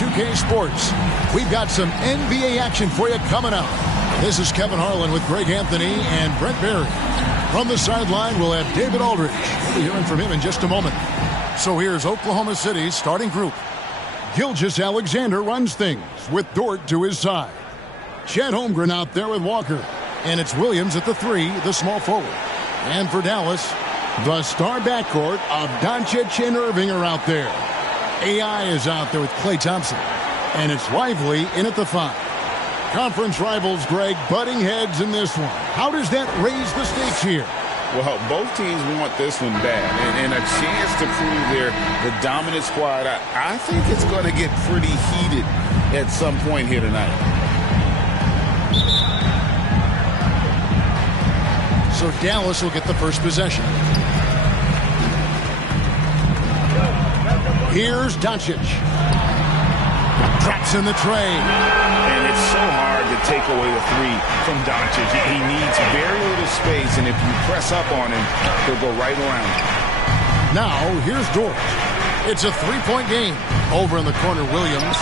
2K Sports. We've got some NBA action for you coming up. This is Kevin Harlan with Greg Anthony and Brent Barry. From the sideline, we'll have David Aldridge. We'll be hearing from him in just a moment. So here's Oklahoma City's starting group. Gilgeous-Alexander runs things with Dort to his side. Chet Holmgren out there with Walker. And it's Williams at the 3, the small forward. And for Dallas, the star backcourt of Doncic and Irving are out there. AI is out there with Klay Thompson. And it's Lively in at the 5. Conference rivals, Greg, butting heads in this one. How does that raise the stakes here? Well, both teams want this one bad. And a chance to prove the dominant squad. I think it's going to get pretty heated at some point here tonight. So Dallas will get the first possession. Here's Doncic. Drops in the tray. And it's so hard to take away the 3 from Doncic. He needs very little space, and if you press up on him, he'll go right around. Now, here's Dort. It's a 3-point game. Over in the corner, Williams.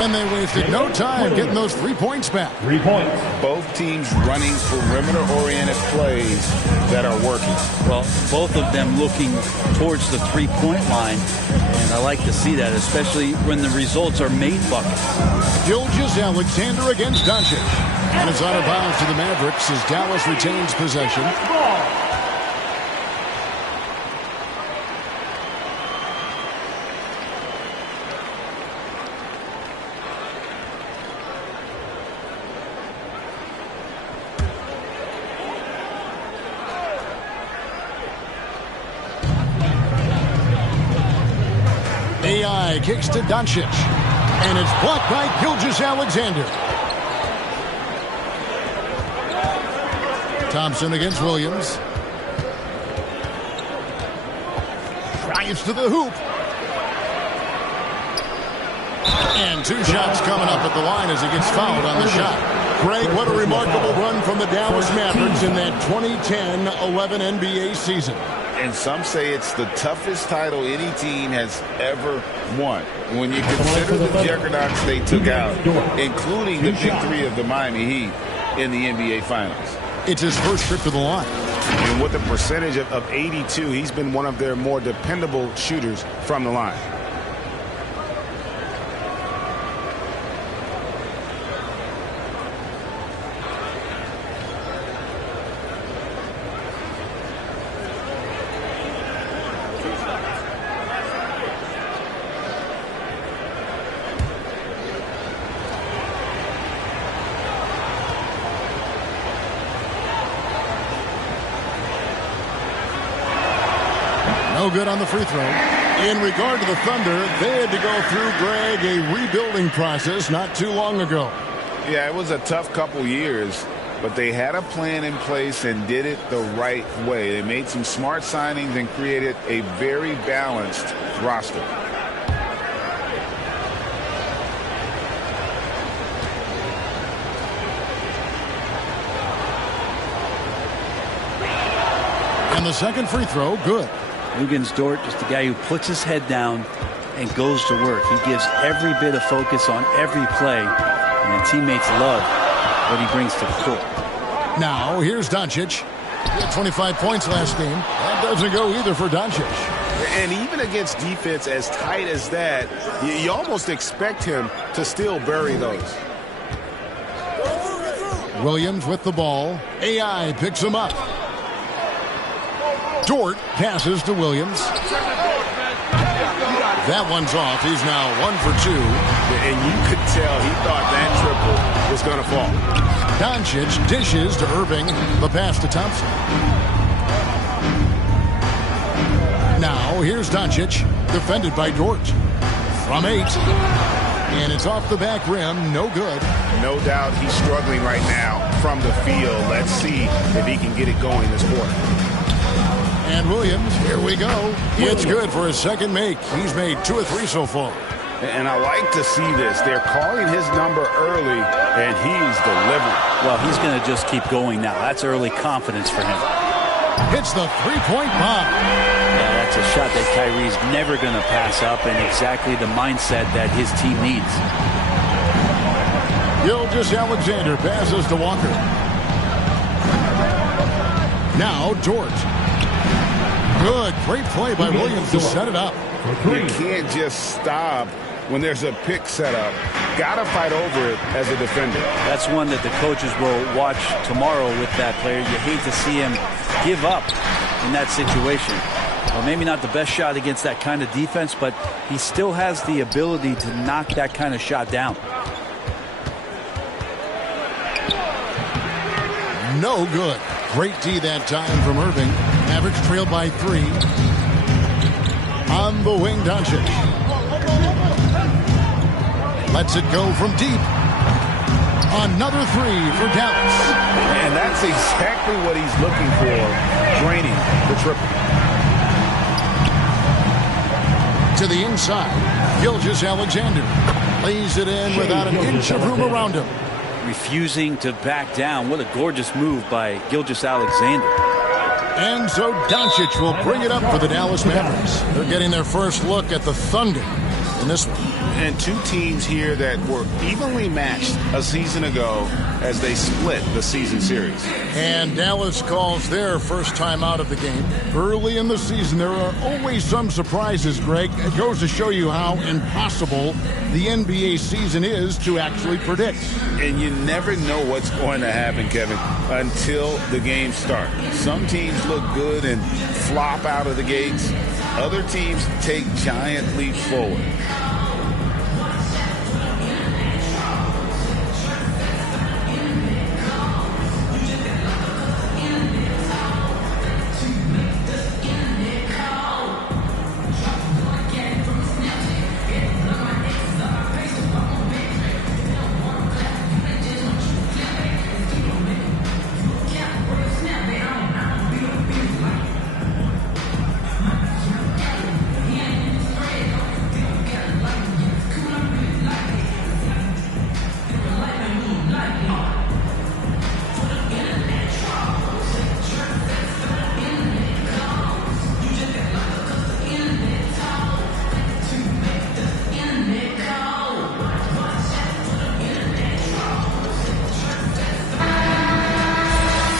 And they wasted no time getting those 3 points back. 3 points. Both teams running perimeter-oriented plays that are working. Well, both of them looking towards the 3-point line. And I like to see that, especially when the results are made buckets. Gilgeous-Alexander against Doncic. And it's out of bounds to the Mavericks as Dallas retains possession. AI kicks to Doncic. And it's blocked by Gilgeous-Alexander. Thompson against Williams. Drives to the hoop. And 2 shots coming up at the line as he gets fouled on the shot. Greg, what a remarkable run from the Dallas Mavericks in that 2010-11 NBA season. And some say it's the toughest title any team has ever won. When you consider the juggernauts they took out, including the big 3 of the Miami Heat in the NBA Finals. It's his first trip to the line. And with a percentage of 82, he's been one of their more dependable shooters from the line. No good on the free throw. In regard to the Thunder, they had to go through, Greg, a rebuilding process not too long ago. Yeah, it was a tough couple years, but they had a plan in place and did it the right way. They made some smart signings and created a very balanced roster. And the second free throw, good. Luguentz Dort, just a guy who puts his head down and goes to work. He gives every bit of focus on every play, and the teammates love what he brings to the court. Now, here's Doncic. He had 25 points last game. That doesn't go either for Doncic. And even against defense as tight as that, you almost expect him to still bury those. Williams with the ball. AI picks him up. Dort passes to Williams. That one's off. He's now 1 for 2. And you could tell he thought that triple was going to fall. Doncic dishes to Irving. The pass to Thompson. Now here's Doncic, defended by Dort. From 8. And it's off the back rim. No good. No doubt he's struggling right now from the field. Let's see if he can get it going this quarter. And Williams, here we go. It's good for his second make. He's made 2 or 3 so far. And I like to see this. They're calling his number early, and he's delivering. Well, he's going to just keep going now. That's early confidence for him. Hits the 3-point bomb. Yeah, that's a shot that Kyrie's never going to pass up, and exactly the mindset that his team needs. Gilgeous-Alexander passes to Walker. Now Dort. Good, great play by Williams to set it up. You can't just stop when there's a pick set up. Gotta fight over it as a defender. That's one that the coaches will watch tomorrow with that player. You hate to see him give up in that situation. Well, maybe not the best shot against that kind of defense, but he still has the ability to knock that kind of shot down. No good. Great D that time from Irving. Mavericks trailed by 3. On the wing, Doncic. Lets it go from deep. Another 3 for Dallas. And that's exactly what he's looking for, draining the triple. To the inside, Gilgeous-Alexander lays it in without an inch of room around him. Refusing to back down. What a gorgeous move by Gilgeous-Alexander. And so Doncic will bring it up for the Dallas Mavericks. They're getting their first look at the Thunder in this one. And two teams here that were evenly matched a season ago as they split the season series. And Dallas calls their first time out of the game. Early in the season, there are always some surprises, Greg. It goes to show you how impossible the NBA season is to actually predict. And you never know what's going to happen, Kevin, until the games start. Some teams look good and flop out of the gates. Other teams take giant leaps forward.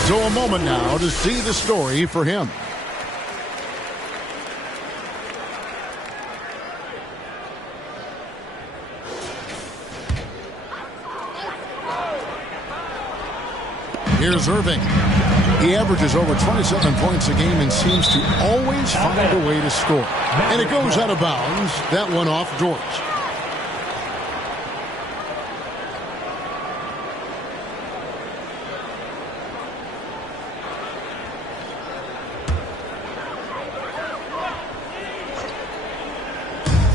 So a moment now to see the story for him. Here's Irving. He averages over 27 points a game and seems to always find a way to score. And it goes out of bounds. That one off Dort.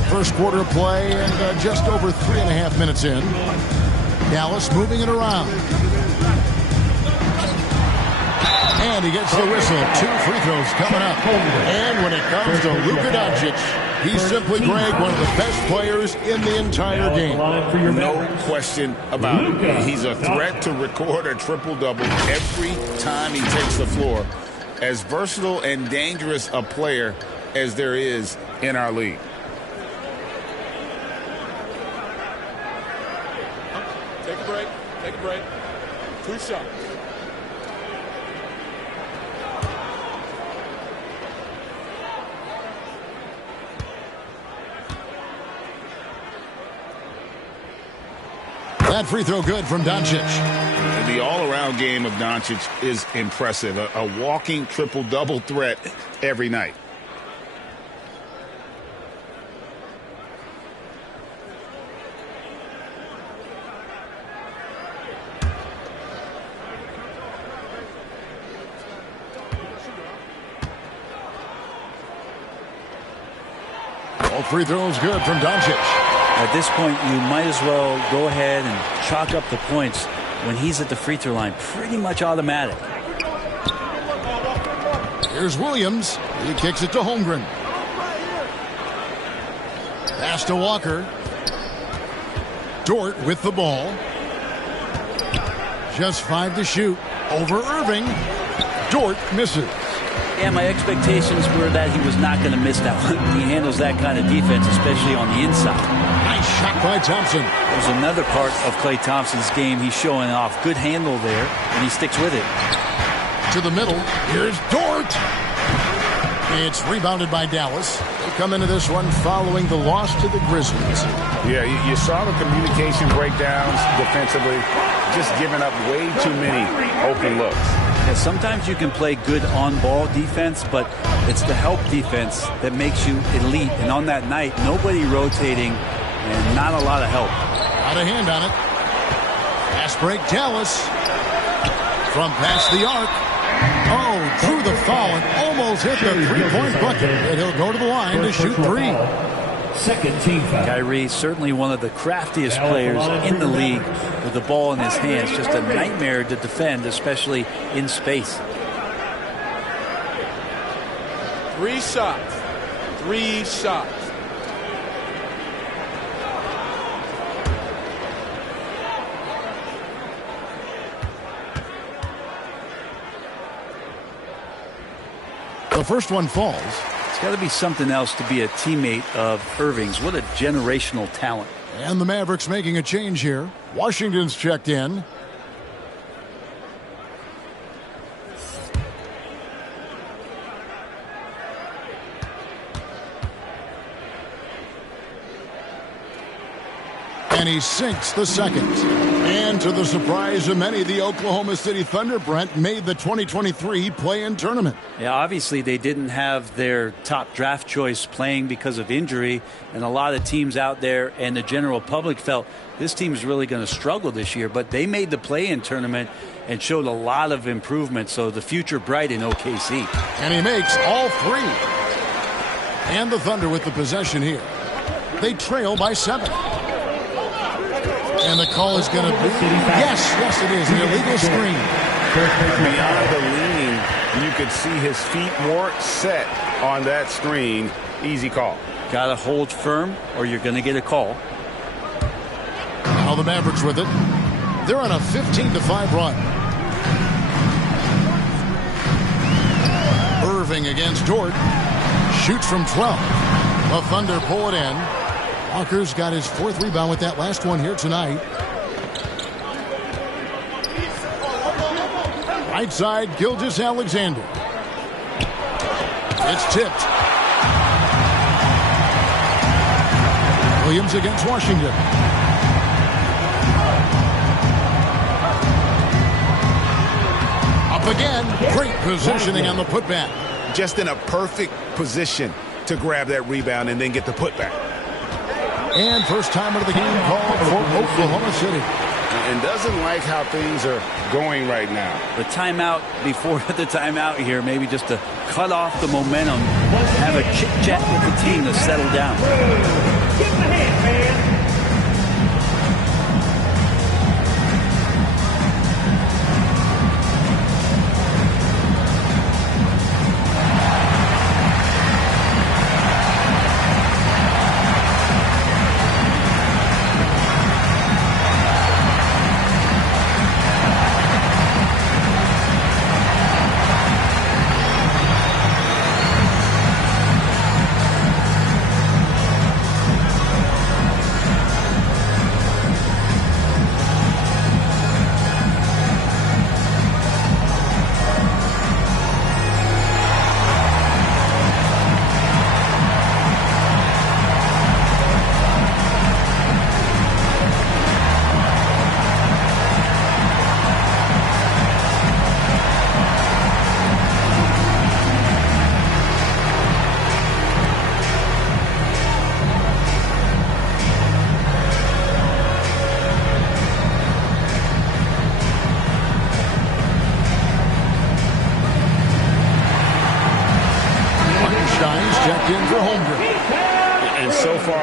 First quarter play and just over 3.5 minutes in. Dallas moving it around. And he gets the whistle. 2 free throws coming up. And when it comes to Luka Doncic, he's simply, Greg, one of the best players in the entire game. No question about it. He's a threat to record a triple-double every time he takes the floor. As versatile and dangerous a player as there is in our league. Take a break. Take a break. 2 shots. That free throw good from Doncic. The all-around game of Doncic is impressive. A walking triple-double threat every night. All free throws good from Doncic. At this point, you might as well go ahead and chalk up the points when he's at the free throw line. Pretty much automatic. Here's Williams. He kicks it to Holmgren. Pass to Walker. Dort with the ball. Just 5 to shoot. Over Irving. Dort misses. Yeah, my expectations were that he was not going to miss that one. He handles that kind of defense, especially on the inside. Nice shot by Thompson. There's another part of Klay Thompson's game. He's showing off good handle there, and he sticks with it. To the middle. Here's Dort. It's rebounded by Dallas. They come into this one following the loss to the Grizzlies. Yeah, you saw the communication breakdowns defensively, just giving up way too many open looks. Yeah, sometimes you can play good on-ball defense, but it's the help defense that makes you elite. And on that night, nobody rotating and not a lot of help. Out of hand on it. Pass break, Dallas. From past the arc. Oh, drew the foul and almost hit the three-point bucket. And he'll go to the line to shoot three. Second team foul. Kyrie, certainly one of the craftiest players in the league with the ball in his hands. Just a nightmare to defend, especially in space. 3 shots. 3 shots. The first one falls. It's got to be something else to be a teammate of Irving's. What a generational talent. And the Mavericks making a change here. Washington's checked in. And he sinks the second. And to the surprise of many, the Oklahoma City Thunder, Brent, made the 2023 play-in tournament. Yeah, obviously they didn't have their top draft choice playing because of injury, and a lot of teams out there and the general public felt this team is really going to struggle this year, but they made the play-in tournament and showed a lot of improvement, so the future bright in OKC. And he makes all three. And the Thunder with the possession here. They trail by 7. And the call is going to be, yes, it is, an illegal screen. Beyond the leaning, you could see his feet more set on that screen. Easy call. Got to hold firm or you're going to get a call. Now the Mavericks with it. They're on a 15-5 run. Irving against Dort. Shoots from 12. The Thunder pull it in. Walker's got his 4th rebound with that last one here tonight. Right side, Gilgeous-Alexander. It's tipped. Williams against Washington. Up again. Great positioning on the putback. Just in a perfect position to grab that rebound and then get the putback. And first time of the game called for Oklahoma City. And doesn't like how things are going right now. The timeout before the timeout here, maybe just to cut off the momentum, have a chit-chat with the team to settle down. Give him a hand, man.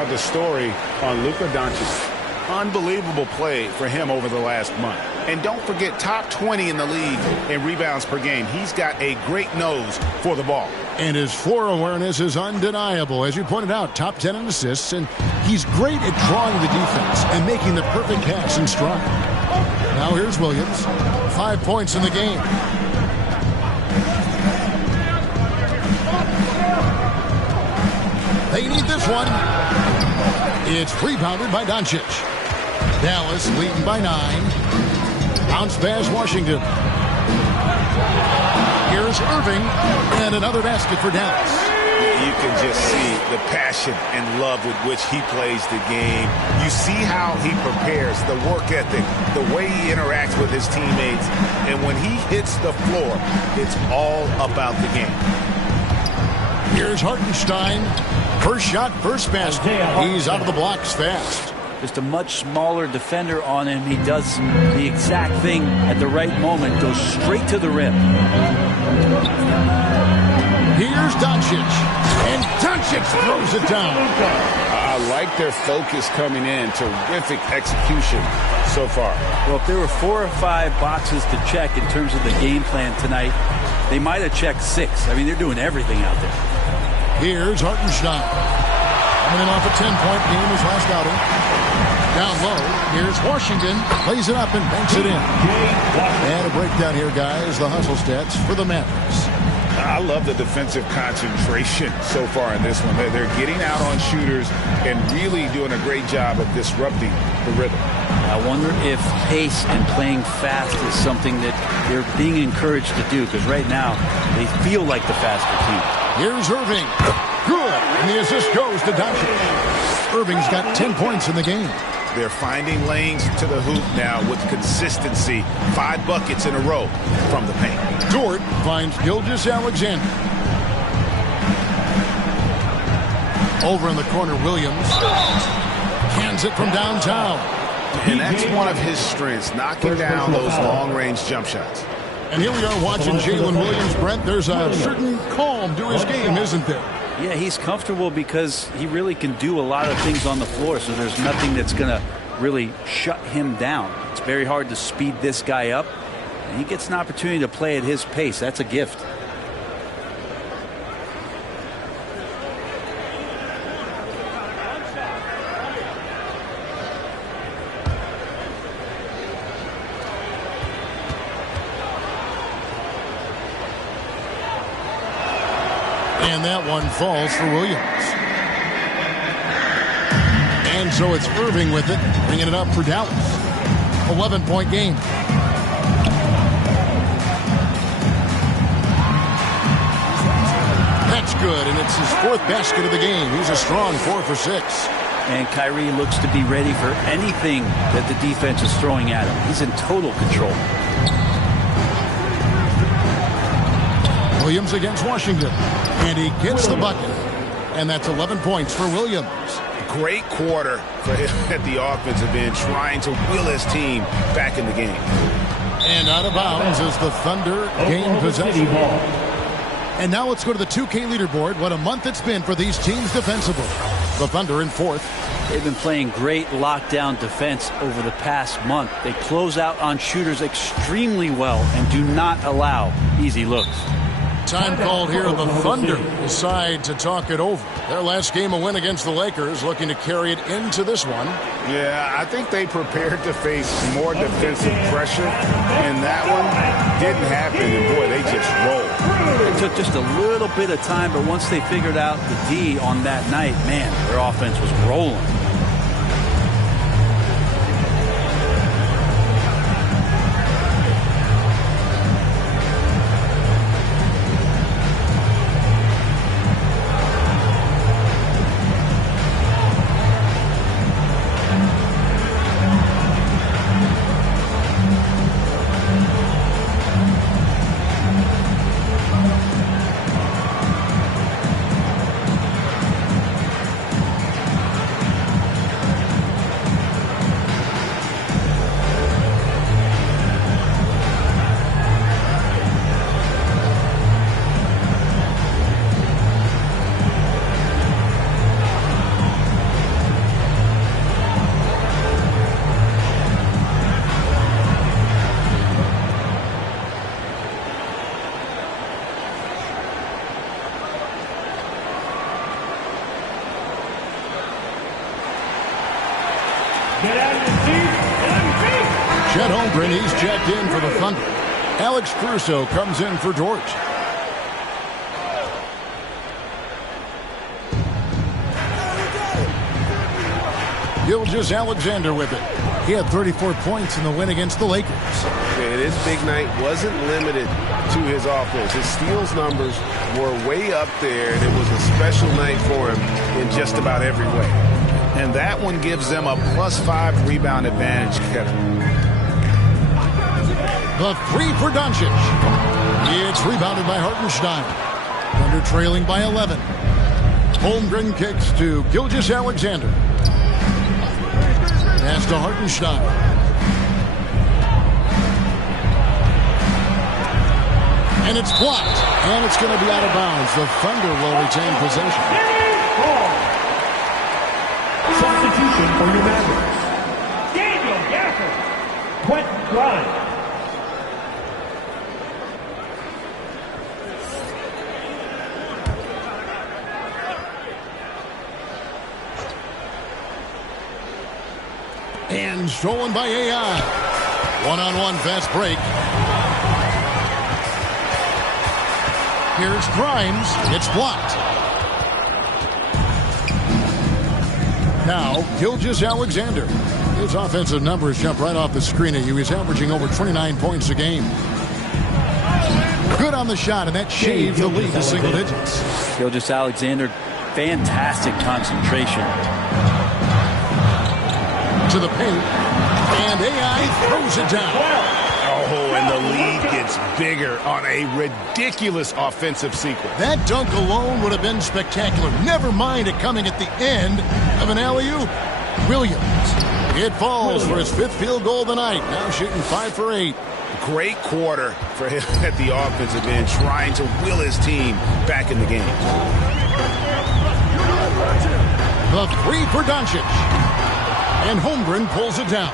The story on Luka Doncic. Unbelievable play for him over the last month. And don't forget, top 20 in the league in rebounds per game. He's got a great nose for the ball. And his floor awareness is undeniable. As you pointed out, top 10 in assists, and he's great at drawing the defense and making the perfect pass in stride. Now here's Williams. 5 points in the game. They need this one. It's rebounded by Doncic. Dallas leading by 9. Bounce pass Washington. Here's Irving, and another basket for Dallas. You can just see the passion and love with which he plays the game. You see how he prepares, the work ethic, the way he interacts with his teammates. And when he hits the floor, it's all about the game. Here's Hartenstein. First shot, first basket. He's out of the blocks fast. Just a much smaller defender on him. He does the exact thing at the right moment. Goes straight to the rim. Here's Doncic. And Doncic throws it down. I like their focus coming in. Terrific execution so far. Well, if there were 4 or 5 boxes to check in terms of the game plan tonight, they might have checked 6. I mean, they're doing everything out there. Here's Hartenstein. Coming in off a 10-point game his last outing. Down low, here's Washington. Plays it up and banks it in. And a breakdown here, guys. The hustle stats for the Mavericks. I love the defensive concentration so far in this one. They're getting out on shooters and really doing a great job of disrupting the rhythm. I wonder if pace and playing fast is something that they're being encouraged to do, because right now they feel like the faster team. Here's Irving. Good. And the assist goes to Doncic. Irving's got 10 points in the game. They're finding lanes to the hoop now with consistency. 5 buckets in a row from the paint. Dort finds Gilgeous-Alexander. Over in the corner, Williams. Cans it from downtown. And that's one of his strengths, knocking down those long-range jump shots. And here we are watching Jalen Williams, Brent. There's a certain calm to his game, isn't there? Yeah, he's comfortable because he really can do a lot of things on the floor, so there's nothing that's going to really shut him down. It's very hard to speed this guy up, and he gets an opportunity to play at his pace. That's a gift. And that one falls for Williams. And so it's Irving with it, bringing it up for Dallas. 11-point game. That's good, and it's his 4th basket of the game. He's a strong 4 for 6. And Kyrie looks to be ready for anything that the defense is throwing at him. He's in total control. Williams against Washington, and he gets the bucket. And that's 11 points for Williams. Great quarter for him at the offensive end, trying to will his team back in the game. And out of bounds as the Thunder gain possession. And now let's go to the 2K leaderboard. What a month it's been for these teams defensively. The Thunder in 4th. They've been playing great lockdown defense over the past month. They close out on shooters extremely well and do not allow easy looks. Time called here. The Thunder decide to talk it over. Their last game, a win against the Lakers, looking to carry it into this one. Yeah, I think they prepared to face more defensive pressure, and that one didn't happen, and boy, they just rolled. It took just a little bit of time, but once they figured out the D on that night, man, their offense was rolling. Chet Holmgren, he's checked in for the Thunder. Alex Caruso comes in for George. Gilgeous-Alexander with it. He had 34 points in the win against the Lakers. And his big night wasn't limited to his offense. His steals numbers were way up there, and it was a special night for him in just about every way. And that one gives them a +5 rebound advantage, Kevin. The three for Doncic. It's rebounded by Hartenstein. Thunder trailing by 11. Holmgren kicks to Gilgeous-Alexander. Pass to Hartenstein. And it's blocked. And it's going to be out of bounds. The Thunder will retain possession. Substitution for your Mavericks. Daniel Gafford. Quentin Grimes. And stolen by AI. One-on-one fast break. Here's Grimes. It's blocked. Now, Gilgeous-Alexander. His offensive numbers jump right off the screen at you. He's averaging over 29 points a game. Good on the shot, and that shaved the lead to single digits. Gilgeous-Alexander, fantastic concentration. To the paint, and AI throws it down. Oh, and the lead gets bigger on a ridiculous offensive sequence. That dunk alone would have been spectacular. Never mind it coming at the end of an alley-oop. Williams. It falls for his 5th field goal of the night. Now shooting 5 for 8. Great quarter for him at the offensive end, trying to will his team back in the game. The three for Doncic. And Holmgren pulls it down.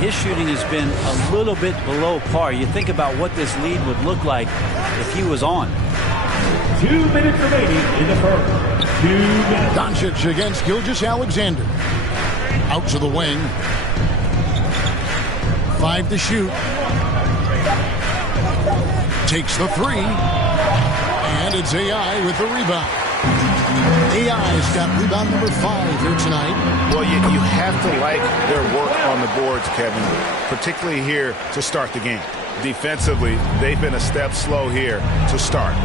His shooting has been a little bit below par. You think about what this lead would look like if he was on. 2 minutes remaining in the first. 2 minutes. Doncic against Gilgeous-Alexander. Out to the wing. 5 to shoot. Takes the 3. And it's AI with the rebound. AI's got rebound number 5 here tonight. Well, you have to like their work on the boards, Kevin, particularly here to start the game. Defensively, they've been a step slow here to start.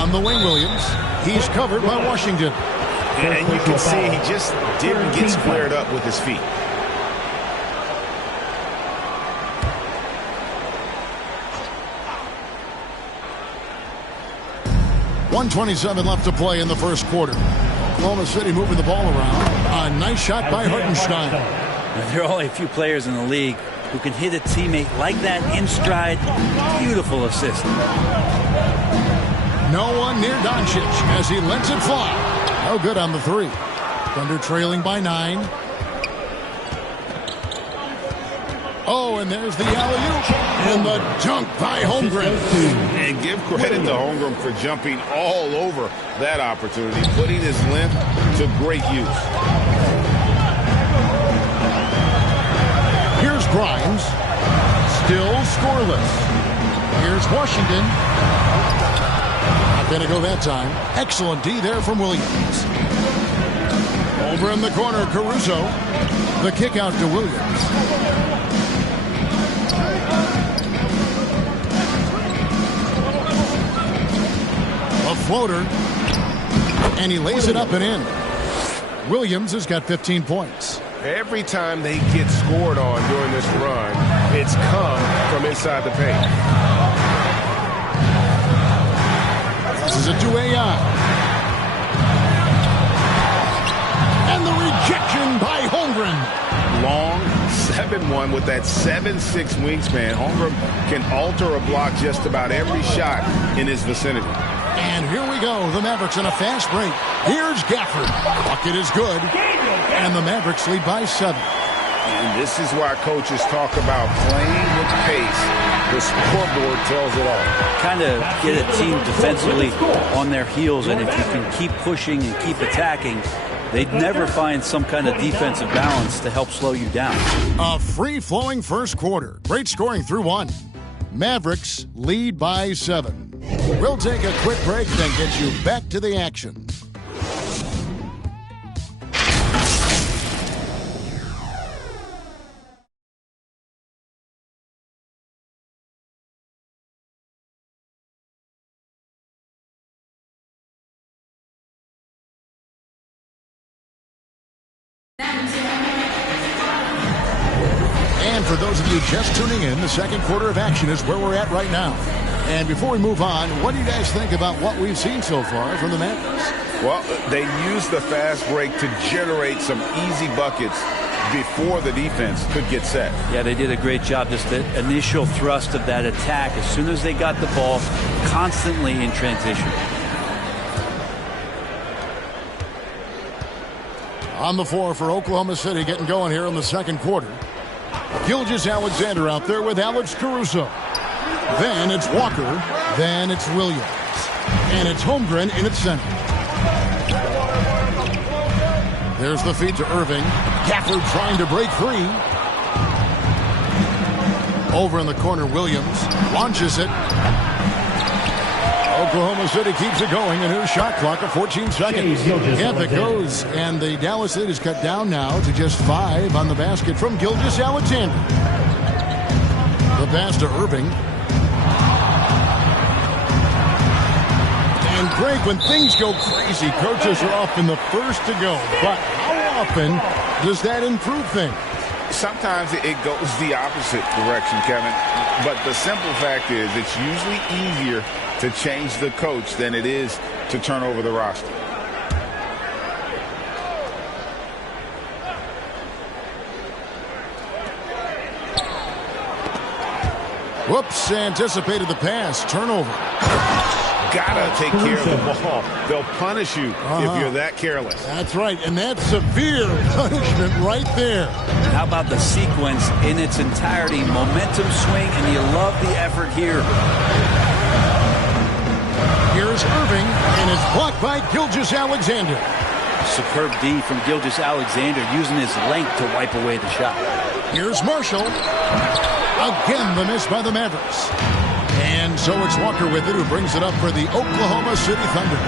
On the wing, Williams. He's covered by Washington. And you can see he just didn't get squared up with his feet. .127 left to play in the first quarter. Oklahoma City moving the ball around. A nice shot by Hartenstein. There are only a few players in the league who can hit a teammate like that in stride. Beautiful assist. No one near Doncic as he lets it fly. No good on the 3. Thunder trailing by 9. Oh, and there's the alley-oop. And the dunk by Holmgren. And give credit to Holmgren for jumping all over that opportunity, putting his length to great use. Here's Grimes. Still scoreless. Here's Washington. Not going to go that time. Excellent D there from Williams. Over in the corner, Caruso. The kick out to Williams. A floater. And he lays it up and in. Williams has got 15 points. Every time they get scored on during this run, it's come from inside the paint. This is a 2 AI. And the rejection by Holmgren. Long 7-1 with that 7'6" wingspan. Holmgren can alter a block just about every shot in his vicinity. And here we go. The Mavericks in a fast break. Here's Gafford. Bucket is good. And the Mavericks lead by 7. And this is why coaches talk about playing with pace. The scoreboard tells it all. Kind of get a team defensively on their heels, and if you can keep pushing and keep attacking, they'd never find some kind of defensive balance to help slow you down. A free-flowing first quarter. Great scoring through 1. Mavericks lead by 7. We'll take a quick break, then get you back to the action. And for those of you just tuning in, the second quarter of action is where we're at right now. And before we move on, what do you guys think about what we've seen so far from the Mavericks? Well, they used the fast break to generate some easy buckets before the defense could get set. Yeah, they did a great job. Just the initial thrust of that attack, as soon as they got the ball, constantly in transition. On the floor for Oklahoma City, getting going here in the second quarter. Gilgeous-Alexander out there with Alex Caruso. Then it's Walker. Then it's Williams. And it's Holmgren in its center. There's the feed to Irving. Gafford trying to break free. Over in the corner, Williams launches it. Oklahoma City keeps it going. A new shot clock of 14 seconds. Yep, it goes. And the Dallas lead is cut down now to just 5 on the basket from Gilgeous-Alexander. The pass to Irving. And Greg, when things go crazy, coaches are often the first to go. But how often does that improve things? Sometimes it goes the opposite direction, Kevin. But the simple fact is it's usually easier to change the coach than it is to turn over the roster. Whoops, anticipated the pass. Turnover. Gotta take care of the ball. They'll punish you if you're that careless. That's right, and that's severe punishment right there. How about the sequence in its entirety? Momentum swing, and you love the effort here. Here's Irving, and it's blocked by Gilgeous-Alexander. Superb D from Gilgeous-Alexander, using his length to wipe away the shot. Here's Marshall. Again, the miss by the Mavericks. And so it's Walker with it, who brings it up for the Oklahoma City Thunder.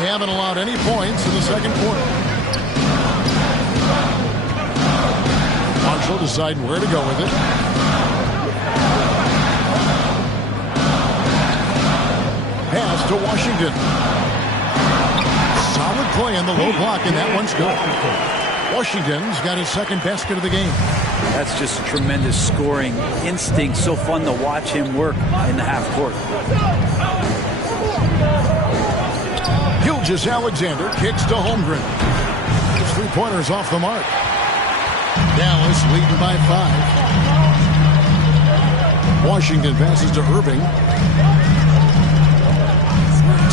They haven't allowed any points in the second quarter. Marshall deciding where to go with it. Pass to Washington. Solid play in the low block, and that one's good. Washington's got his second basket of the game. That's just tremendous scoring instinct. So fun to watch him work in the half court. Gilgeous-Alexander kicks to Holmgren. His three-pointers off the mark. Dallas leading by 5. Washington passes to Irving.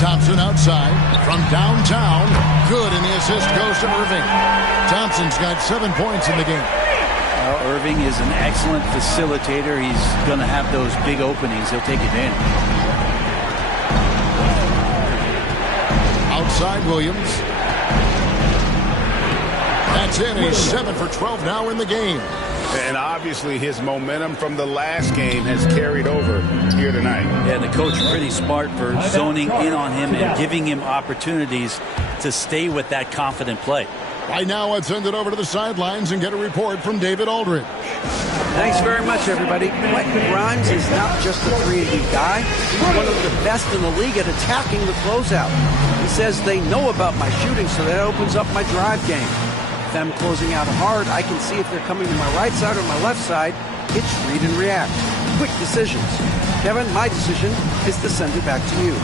Thompson outside from downtown. Good, and the assist goes to Irving. Thompson's got 7 points in the game. Well, Irving is an excellent facilitator. He's going to have those big openings. He'll take advantage. Outside Williams. That's it. He's 7 for 12 now in the game. And obviously his momentum from the last game has carried over here tonight. Yeah, and the coach pretty smart for zoning in on him and giving him opportunities to stay with that confident play. Right now, let's send it over to the sidelines and get a report from David Aldridge. Thanks very much, everybody. Quentin Grimes is not just a 3-and-D guy. He's one of the best in the league at attacking the closeout. He says they know about my shooting, so that opens up my drive game. If I'm closing out hard, I can see if they're coming to my right side or my left side. It's read and react. Quick decisions. Kevin, my decision is to send it back to you.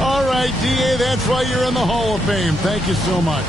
All right, D.A., that's why you're in the Hall of Fame. Thank you so much.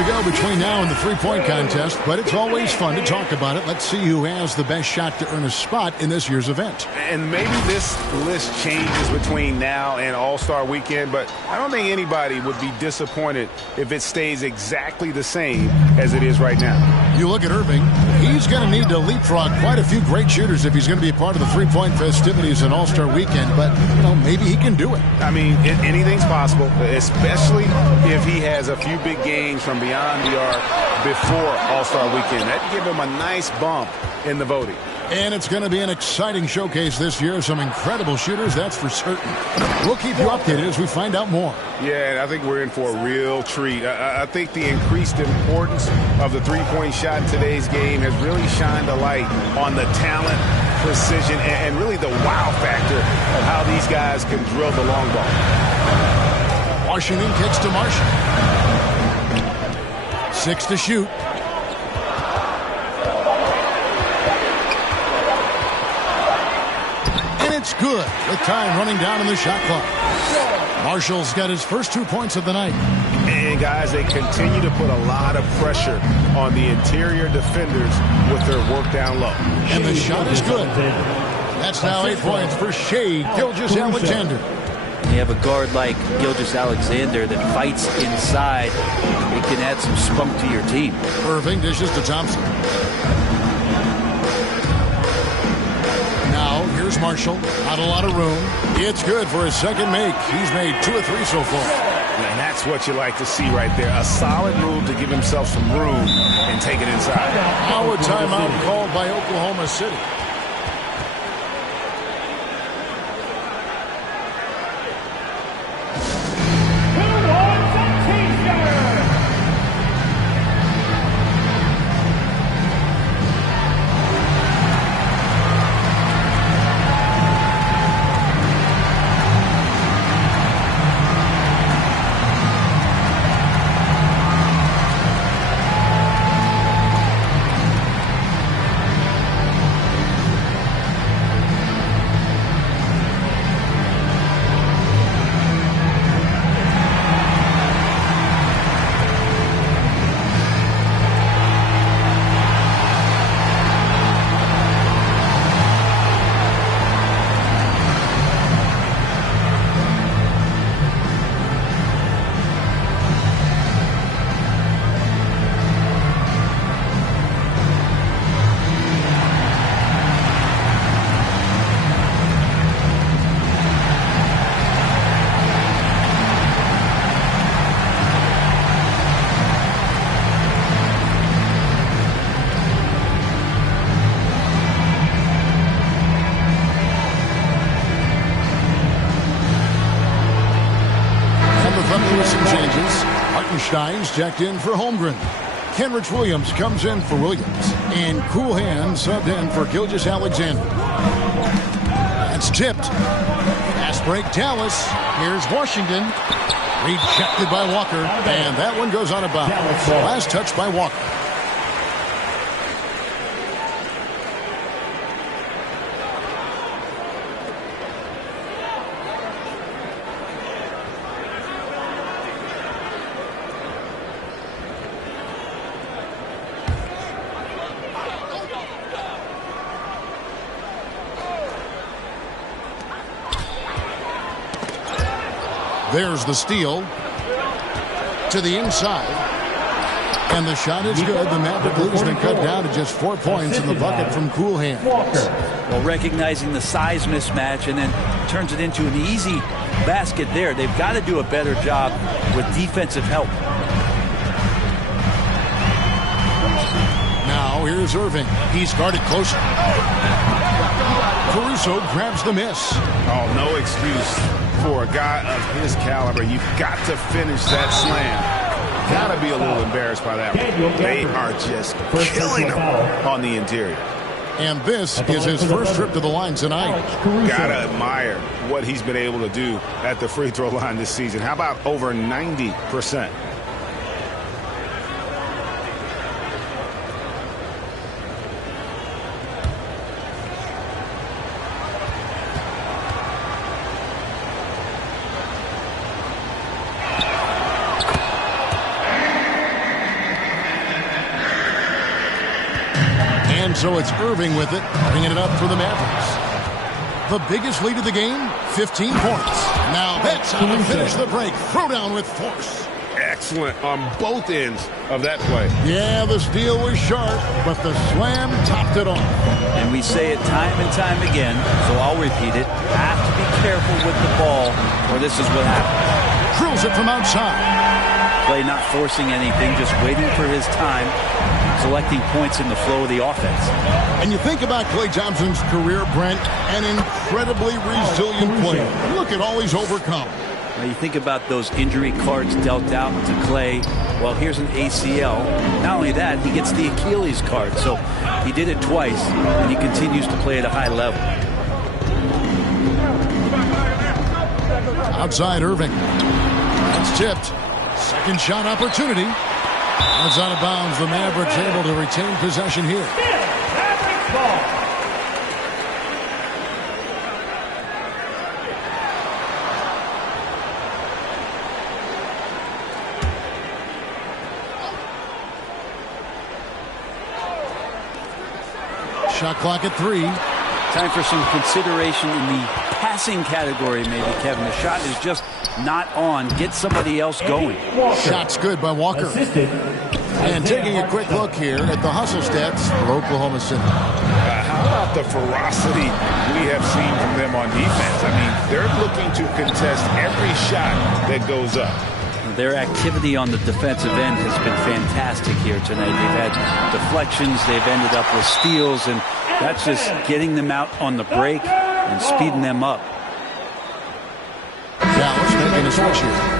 to go between now and the three-point contest, but it's always fun to talk about it. Let's see who has the best shot to earn a spot in this year's event. And maybe this list changes between now and All-Star Weekend, but I don't think anybody would be disappointed if it stays exactly the same as it is right now. You look at Irving, he's going to need to leapfrog quite a few great shooters if he's going to be a part of the three-point festivities in All-Star Weekend, but maybe he can do it. I mean, anything's possible, especially if he has a few big games from beyond the arc before All-Star Weekend. That'd give him a nice bump in the voting. And it's going to be an exciting showcase this year. Some incredible shooters, that's for certain. We'll keep you updated as we find out more. Yeah, and I think we're in for a real treat. I think the increased importance of the three-point shot in today's game has really shined a light on the talent, precision, and really the wow factor of how these guys can drill the long ball. Washington kicks to Marshall. 6 to shoot. And it's good with time running down in the shot clock. Marshall's got his first 2 points of the night. And, guys, they continue to put a lot of pressure on the interior defenders with their work down low. And the shot is good. That's now 8 points for Shai Gilgeous-Alexander. You have a guard like Gilgeous-Alexander that fights inside. It can add some spunk to your team. Irving dishes to Thompson. Now, here's Marshall. Not a lot of room. It's good for his second make. He's made 2 of 3 so far. And that's what you like to see right there. A solid move to give himself some room and take it inside. Now a timeout called by Oklahoma City. Hartenstein's checked in for Holmgren. Kenrich Williams comes in for Williams. And Coolhan subbed in for Gilgeous-Alexander. That's tipped. Fast break Dallas. Here's Washington. Rejected by Walker. And that one goes on a bounce. Last touch by Walker. There's the steal to the inside. And the shot is good. The Maverick lead has been cut down to just 4 points in the bucket from Coolhan. Well, recognizing the size mismatch and then turns it into an easy basket there. They've got to do a better job with defensive help. Now here's Irving. He's guarded closer. Caruso grabs the miss. Oh, no excuse. For a guy of his caliber, you've got to finish that slam. Got to be a little embarrassed by that one. They are just killing him on the interior. And this is his first trip to the line tonight. Got to admire what he's been able to do at the free throw line this season. How about over 90%? So it's Irving with it, bringing it up for the Mavericks. The biggest lead of the game, 15 points. Now that's how to finish the break. Throw down with force. Excellent on both ends of that play. Yeah, the steal was sharp, but the slam topped it off. And we say it time and time again, so I'll repeat it. Have to be careful with the ball, or this is what happens. Drills it from outside. Clay not forcing anything, just waiting for his time, collecting points in the flow of the offense. And you think about Klay Thompson's career, Brent, an incredibly resilient player. Look at all he's overcome. Now you think about those injury cards dealt out to Clay. Well, here's an ACL. Not only that, he gets the Achilles card. So he did it twice, and he continues to play at a high level. Outside Irving. That's tipped. Second shot opportunity. It's out of bounds. The Mavericks able to retain possession here. Shot clock at 3. Time for some consideration in the passing category, maybe, Kevin. The shot is just not on. Get somebody else going. Shot's good by Walker. And taking a quick look here at the hustle stats for Oklahoma City. How about the ferocity we have seen from them on defense? I mean, they're looking to contest every shot that goes up. Their activity on the defensive end has been fantastic here tonight. They've had deflections, they've ended up with steals, and that's just getting them out on the break and speeding them up. Dallas making a switch here.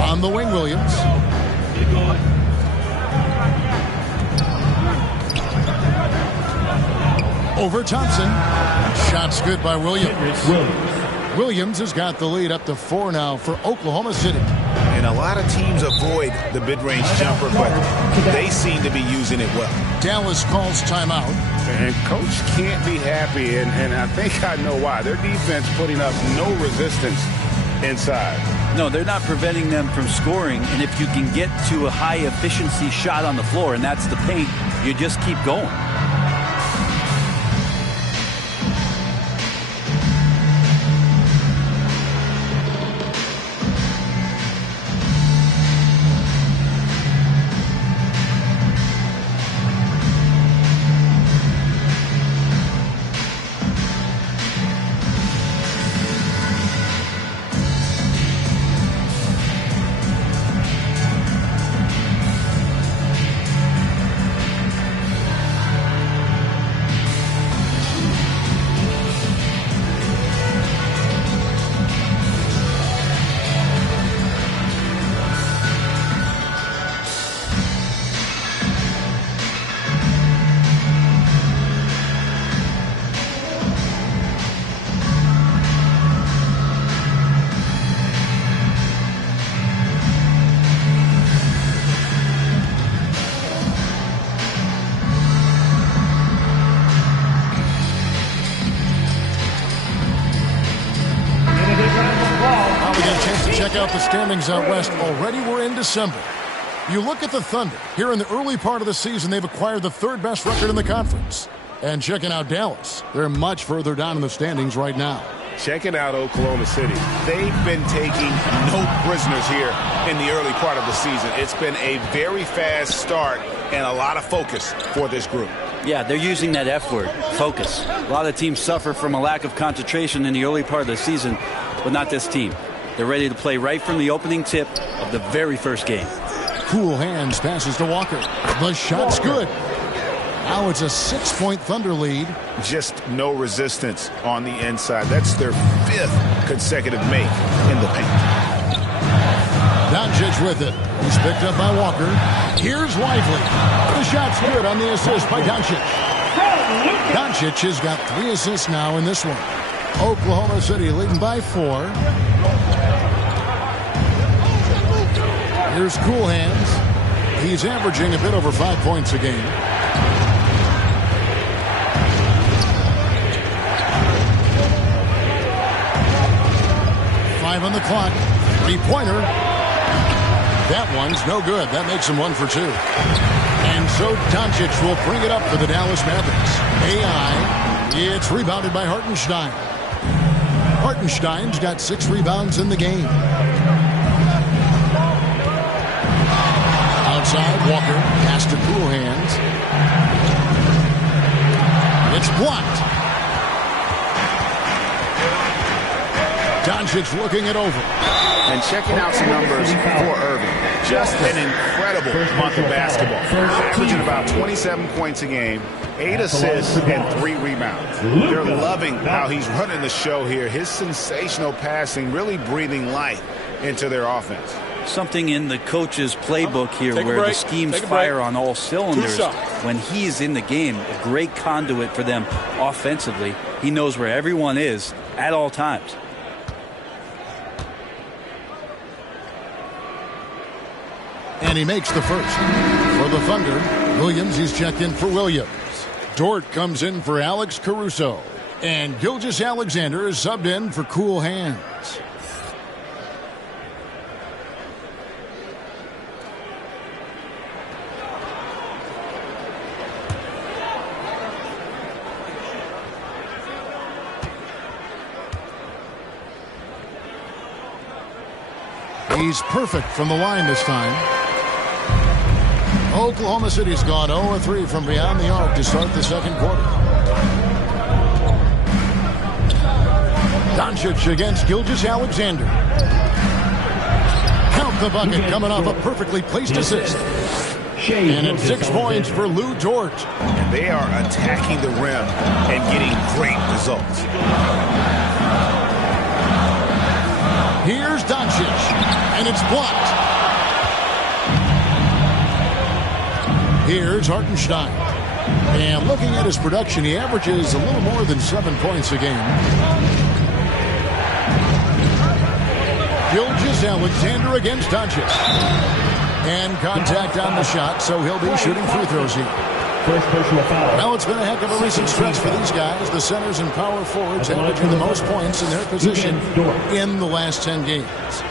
On the wing, Williams. Over Thompson. Shot's good by Williams. Williams has got the lead up to 4 now for Oklahoma City. And a lot of teams avoid the mid-range jumper, but they seem to be using it well. Dallas calls timeout. And Coach can't be happy, and I think I know why. Their defense putting up no resistance inside. No, they're not preventing them from scoring, and if you can get to a high-efficiency shot on the floor, and that's the paint, you just keep going. Check out the standings out west. Already we're in December. You look at the Thunder. Here in the early part of the season, they've acquired the 3rd best record in the conference. And checking out Dallas. They're much further down in the standings right now. Checking out Oklahoma City. They've been taking no prisoners here in the early part of the season. It's been a very fast start and a lot of focus for this group. Yeah, they're using that F word, focus. A lot of teams suffer from a lack of concentration in the early part of the season, but not this team. They're ready to play right from the opening tip of the very first game. Cool hands, passes to Walker. The shot's good. Now it's a 6-point Thunder lead. Just no resistance on the inside. That's their 5th consecutive make in the paint. Doncic with it. He's picked up by Walker. Here's Lively. The shot's good on the assist by Doncic. Doncic has got 3 assists now in this one. Oklahoma City leading by 4. Here's Cool Hands. He's averaging a bit over 5 points a game. 5 on the clock. 3-pointer. That one's no good. That makes him 1 for 2. And so Doncic will bring it up for the Dallas Mavericks. AI, it's rebounded by Hartenstein. Hartenstein's got 6 rebounds in the game. Outside, Walker, pass to Cool Hands. It's blocked. Doncic looking it over. And checking out some numbers for Irving. Just an incredible month of basketball. Averaging about 27 points a game, 8 assists, and 3 rebounds. They're loving how he's running the show here. His sensational passing really breathing life into their offense. Something in the coach's playbook here where the schemes fire on all cylinders. When he's in the game, a great conduit for them offensively. He knows where everyone is at all times. And he makes the first. For the Thunder, Williams, he's checked in for Williams. Dort comes in for Alex Caruso. And Gilgeous-Alexander is subbed in for Cool Hands. He's perfect from the line this time. Oklahoma City's gone 0-3 from beyond the arc to start the second quarter. Doncic against Gilgeous-Alexander. Count the bucket coming off a perfectly placed assist. And it's 6 points for Lou Dort. And they are attacking the rim and getting great results. Here's Doncic, and it's blocked. Here's Hartenstein. And looking at his production, he averages a little more than 7 points a game. Gilgeous-Alexander against Doncic. And contact on the shot, so he'll be shooting free throws here. First personal foul. Well, it's been a heck of a recent stretch for these guys. The centers and power forwards averaging the most points in their position in the last 10 games.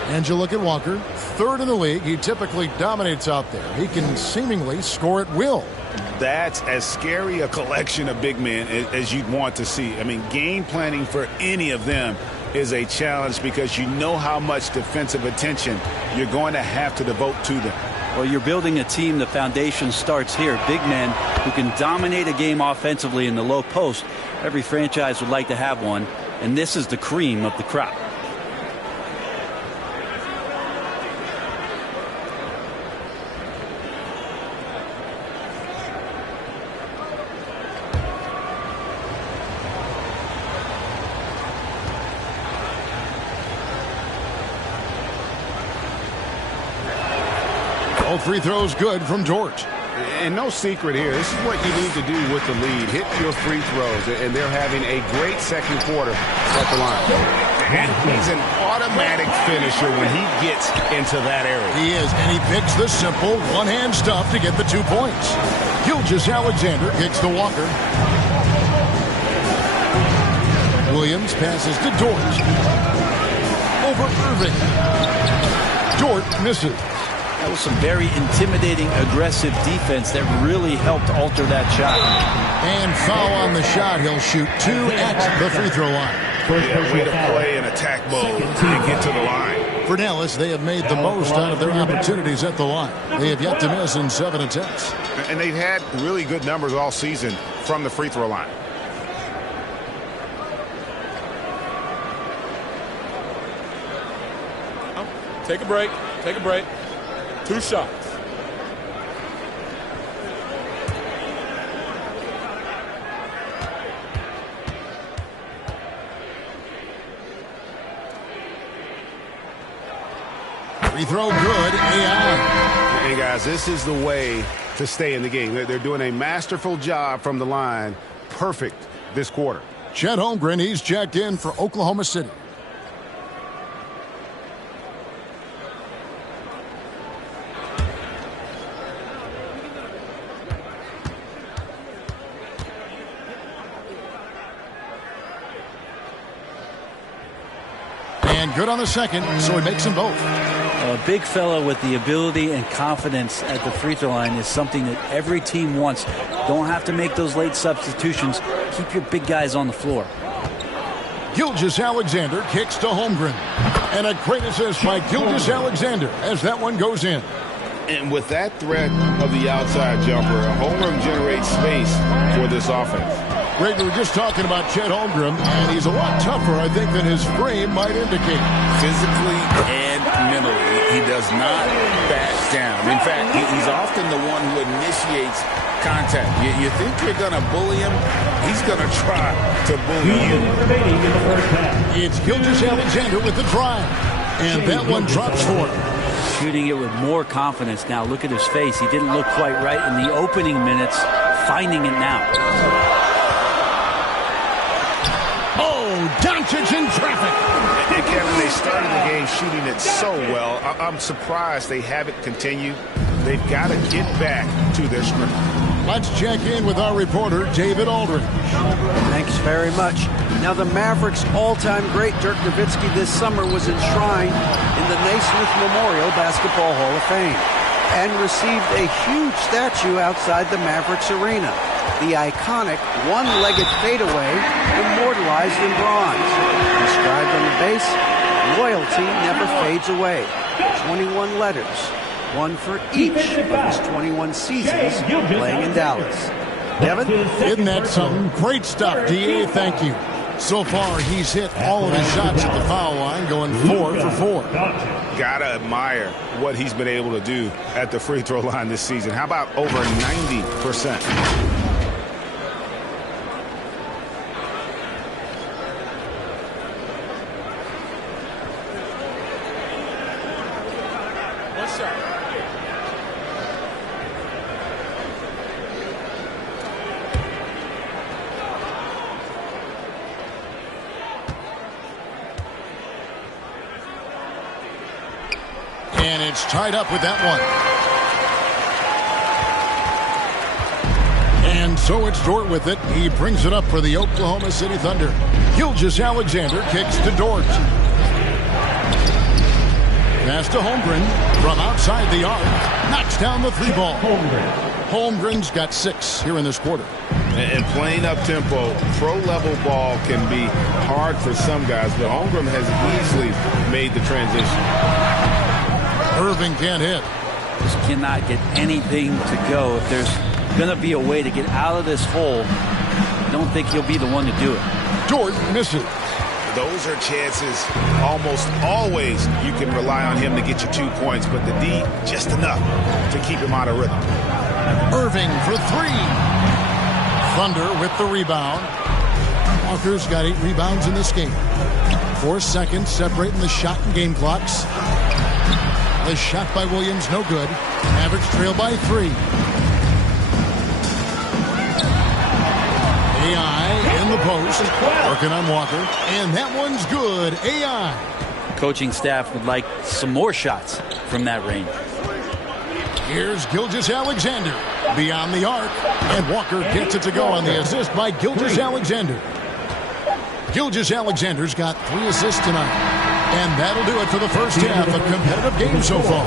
And you look at Walker, 3rd in the league. He typically dominates out there. He can seemingly score at will. That's as scary a collection of big men as you'd want to see. I mean, game planning for any of them is a challenge because you know how much defensive attention you're going to have to devote to them. Well, you're building a team. The foundation starts here. Big men who can dominate a game offensively in the low post. Every franchise would like to have one, and this is the cream of the crop. All free throws good from Dort. And no secret here. This is what you need to do with the lead. Hit your free throws. And they're having a great second quarter at the line. And he's an automatic finisher when he gets into that area. He is, and he picks the simple one-hand stuff to get the 2 points. Gilgeous-Alexander kicks to Walker. Williams passes to Dort. Over Irving. Dort misses. That was some very intimidating, aggressive defense that really helped alter that shot. And foul on the shot. He'll shoot 2 at the free throw line. Yeah, way to play in attack mode and get to the line. For Dallas, they have made the most out of their opportunities at the line. They have yet to miss in 7 attempts. And they've had really good numbers all season from the free throw line. Take a break. Take a break. 2 shots. Free throw good. AI. Hey, guys, this is the way to stay in the game. They're doing a masterful job from the line. Perfect this quarter. Chet Holmgren, he's checked in for Oklahoma City. And And good on the second, so he makes them both. A big fella with the ability and confidence at the free throw line is something that every team wants. Don't have to make those late substitutions. Keep your big guys on the floor. Gilgeous-Alexander kicks to Holmgren. And a great assist by Gilgeous-Alexander as that one goes in. And with that threat of the outside jumper, Holmgren generates space for this offense. Greg, we were just talking about Chet Holmgren, and he's a lot tougher, I think, than his frame might indicate. Physically and mentally, he does not back down. In fact, he's often the one who initiates contact. You think you're going to bully him? He's going to try to bully you. It's Gilgeous-Alexander with the drive, and that one drops for him. Shooting it with more confidence now. Look at his face. He didn't look quite right in the opening minutes. Finding it now. Doncic in traffic. And Kevin, they started the game shooting it so well. I'm surprised they haven't continued. They've got to get back to their script. Let's check in with our reporter, David Aldridge. Thanks very much. Now, the Mavericks' all-time great Dirk Nowitzki this summer was enshrined in the Naismith Memorial Basketball Hall of Fame and received a huge statue outside the Mavericks arena. The iconic one-legged fadeaway immortalized in bronze. Inscribed on the base, loyalty never fades away. 21 letters, one for each of his 21 seasons playing in Dallas. Kevin? Isn't that something? Great stuff, D.A. Thank you. So far, he's hit all of his shots at the foul line, going 4 for 4. Gotta admire what he's been able to do at the free throw line this season. How about over 90%? And it's tied up with that one. And so it's Dort with it. He brings it up for the Oklahoma City Thunder. Gilgeous-Alexander kicks to Dort. Pass to Holmgren from outside the arc. Knocks down the three ball. Holmgren's got 6 here in this quarter. And playing up-tempo, pro-level ball can be hard for some guys, but Holmgren has easily made the transition. Irving can't hit. Just cannot get anything to go. If there's going to be a way to get out of this hole, I don't think he'll be the one to do it. Dort misses. Those are chances almost always you can rely on him to get you 2 points, but the D, just enough to keep him out of rhythm. Irving for 3. Thunder with the rebound. Walker's got 8 rebounds in this game. 4 seconds separating the shot and game clocks. The shot by Williams, no good. Mavericks trail by 3. AI in the post, working on Walker, and that one's good. AI. Coaching staff would like some more shots from that range. Here's Gilgeous-Alexander beyond the arc, and Walker gets it to go on the assist by Gilgeous-Alexander. Gilgeous-Alexander's got 3 assists tonight. And that'll do it for the first half. A competitive game so far.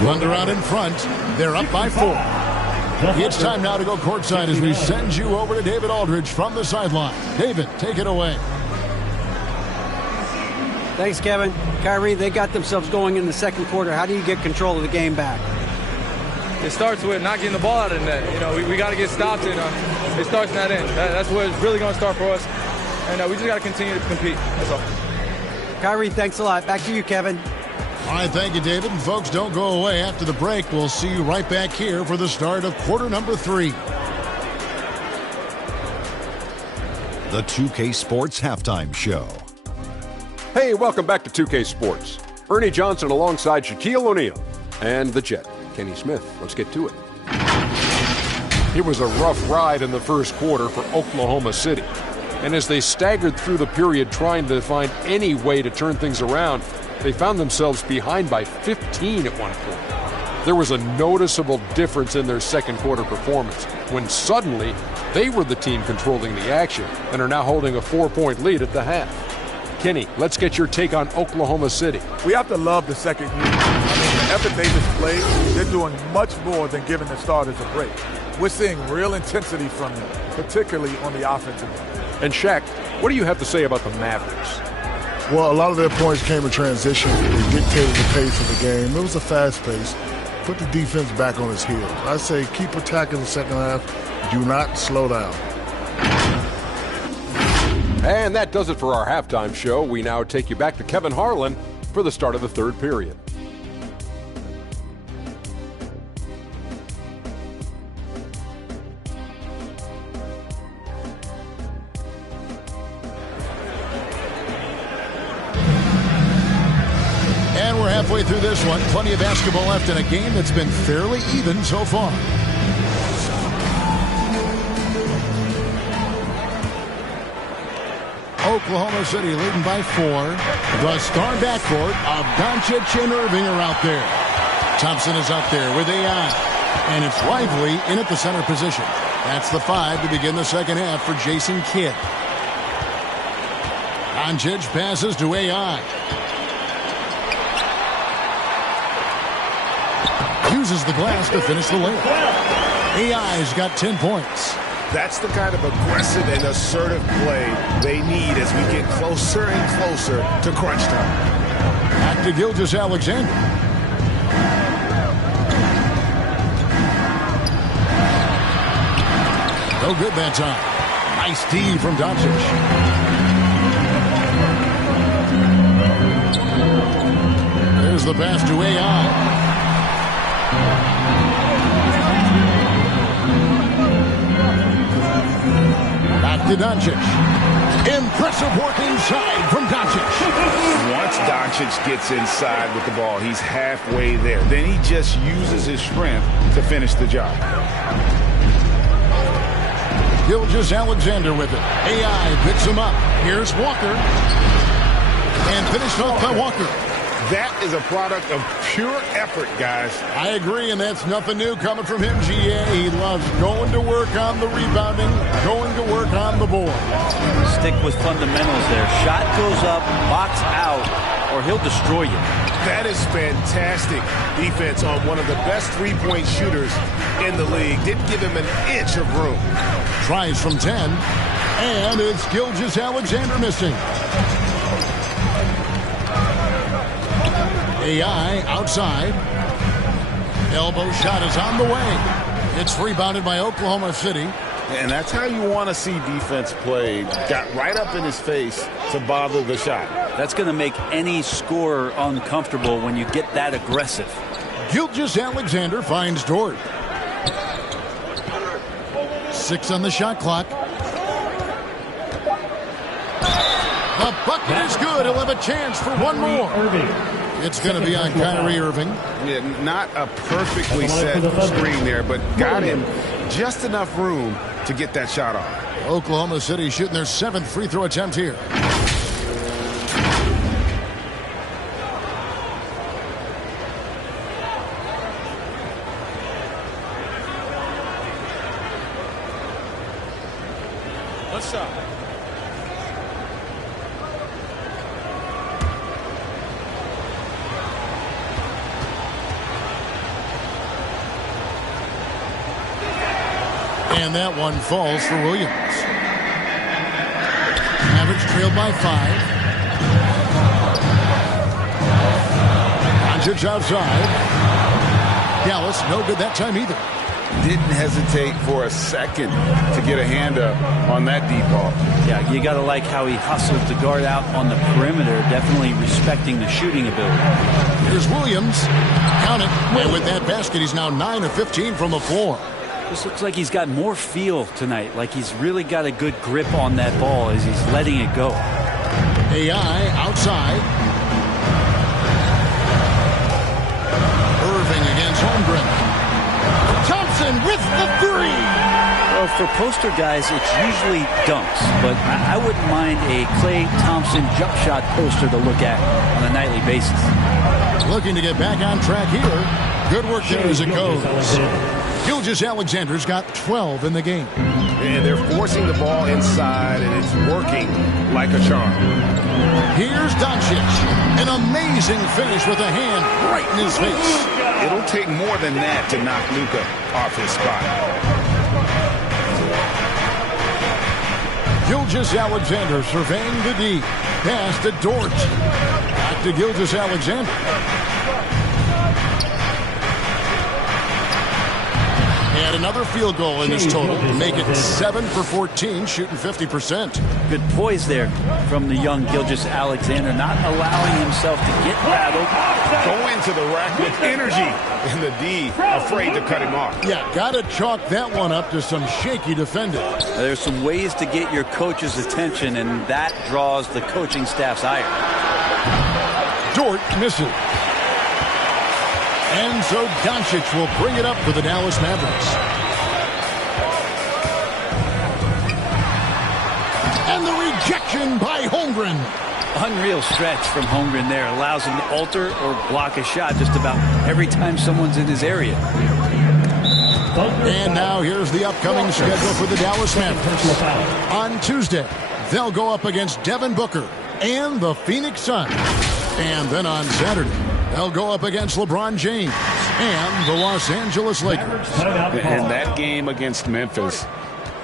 Thunder out in front. They're up by 4. It's time now to go courtside as we send you over to David Aldridge from the sideline. David, take it away. Thanks, Kevin. Kyrie, they got themselves going in the second quarter. How do you get control of the game back? It starts with not getting the ball out of the net. You know, we got to get stopped, and it starts in that end. That's where it's really going to start for us. And we just got to continue to compete. That's all. Kyrie, thanks a lot. Back to you, Kevin. All right, thank you, David. And folks, don't go away. After the break, we'll see you right back here for the start of quarter number 3. The 2K Sports Halftime Show. Hey, welcome back to 2K Sports. Ernie Johnson alongside Shaquille O'Neal and the Jet, Kenny Smith. Let's get to it. It was a rough ride in the first quarter for Oklahoma City. And as they staggered through the period trying to find any way to turn things around, they found themselves behind by 15 at one point. There was a noticeable difference in their second quarter performance when suddenly they were the team controlling the action and are now holding a 4-point lead at the half. Kenny, let's get your take on Oklahoma City. We have to love the second unit. The effort they displayed, they're doing much more than giving the starters a break. We're seeing real intensity from them, particularly on the offensive end. And Shaq, what do you have to say about the Mavericks? Well, a lot of their points came in transition. They dictated the pace of the game. It was a fast pace. Put the defense back on its heels. I say keep attacking the second half. Do not slow down. And that does it for our halftime show. We now take you back to Kevin Harlan for the start of the third period. And we're halfway through this one. Plenty of basketball left in a game that's been fairly even so far. Oklahoma City leading by 4. The star backcourt of Doncic and Irving are out there. Thompson is out there with AI. And it's Lively in at the center position. That's the 5 to begin the second half for Jason Kidd. Doncic passes to AI. Uses the glass to finish the layup. AI's got 10 points. That's the kind of aggressive and assertive play they need as we get closer and closer to crunch time. Back to Gilgeous-Alexander. No good that time. Nice D from Doncic. There's the pass to AI. Back to Doncic. Impressive work inside from Doncic. Once Doncic gets inside with the ball, he's halfway there. Then he just uses his strength to finish the job. Gilgeous-Alexander with it. AI picks him up. Here's Walker. And finished off by Walker. That is a product of pure effort, guys. I agree, and that's nothing new coming from him, GA. He loves going to work on the rebounding, going to work on the board. Stick with fundamentals there. Shot goes up, box out, or he'll destroy you. That is fantastic defense on one of the best three-point shooters in the league. Didn't give him an inch of room. Tries from 10, and it's Gilgeous-Alexander missing. AI outside. Elbow shot is on the way. It's rebounded by Oklahoma City. And that's how you want to see defense play. Got right up in his face to bother the shot. That's going to make any scorer uncomfortable when you get that aggressive. Gilgeous-Alexander finds Dort. 6 on the shot clock. The bucket is good. He'll have a chance for one more. It's going to be on Kyrie Irving. Yeah, not a perfectly set screen there, but got him just enough room to get that shot off. Oklahoma City shooting their 7th free throw attempt here. Let's shot. And that one falls for Williams. Mavericks trailed by 5. Doncic outside. Dallas, no good that time either. Didn't hesitate for a second to get a hand up on that deep ball. Yeah, you got to like how he hustled the guard out on the perimeter, definitely respecting the shooting ability. Here's Williams. Count it. And with that basket, he's now 9 of 15 from the floor. This looks like he's got more feel tonight, like he's really got a good grip on that ball as he's letting it go. AI outside. Irving against Holmgren. Thompson with the 3. Well, for poster guys, it's usually dunks, but I wouldn't mind a Klay Thompson jump shot poster to look at on a nightly basis. Looking to get back on track here. Good work there as it goes. Gilgeous-Alexander's got 12 in the game. And they're forcing the ball inside, and it's working like a charm. Here's Doncic. An amazing finish with a hand right in his face. It'll take more than that to knock Luka off his spot. Gilgeous-Alexander surveying the D. Pass to Dort. Back to Gilgeous-Alexander. And another field goal in this total to make it 7 for 14, shooting 50%. Good poise there from the young Gilgeous-Alexander, not allowing himself to get rattled. Go into the rack with energy, and the D afraid to cut him off. Yeah, got to chalk that one up to some shaky defending. There's some ways to get your coach's attention, and that draws the coaching staff's ire. Dort misses. And so Doncic will bring it up for the Dallas Mavericks. And the rejection by Holmgren. Unreal stretch from Holmgren there. Allows him to alter or block a shot just about every time someone's in his area. And now here's the upcoming schedule for the Dallas Mavericks. On Tuesday, they'll go up against Devin Booker and the Phoenix Suns. And then on Saturday, they'll go up against LeBron James and the Los Angeles Lakers. And that game against Memphis,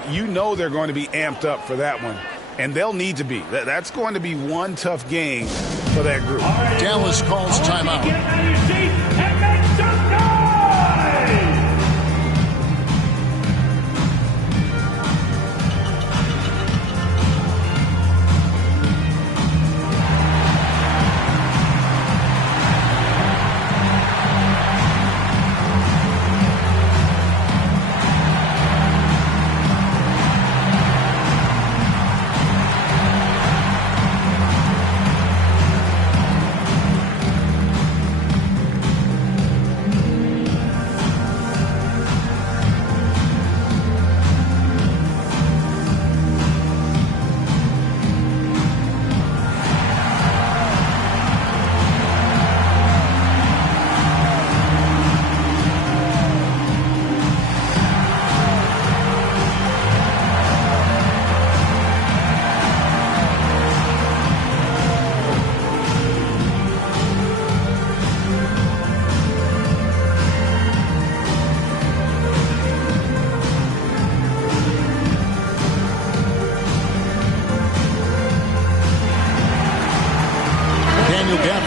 you know they're going to be amped up for that one. And they'll need to be. That's going to be one tough game for that group. Dallas calls timeout.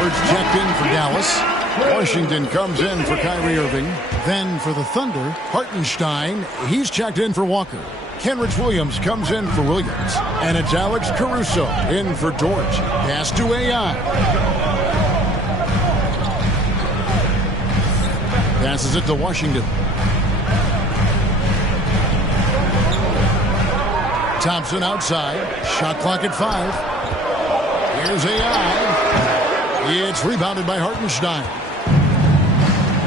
Checked in for Dallas. Washington comes in for Kyrie Irving. Then for the Thunder, Hartenstein. He's checked in for Walker. Kenrich Williams comes in for Williams. And it's Alex Caruso in for Dort. Pass to AI. Passes it to Washington. Thompson outside. Shot clock at 5. Here's AI. It's rebounded by Hartenstein.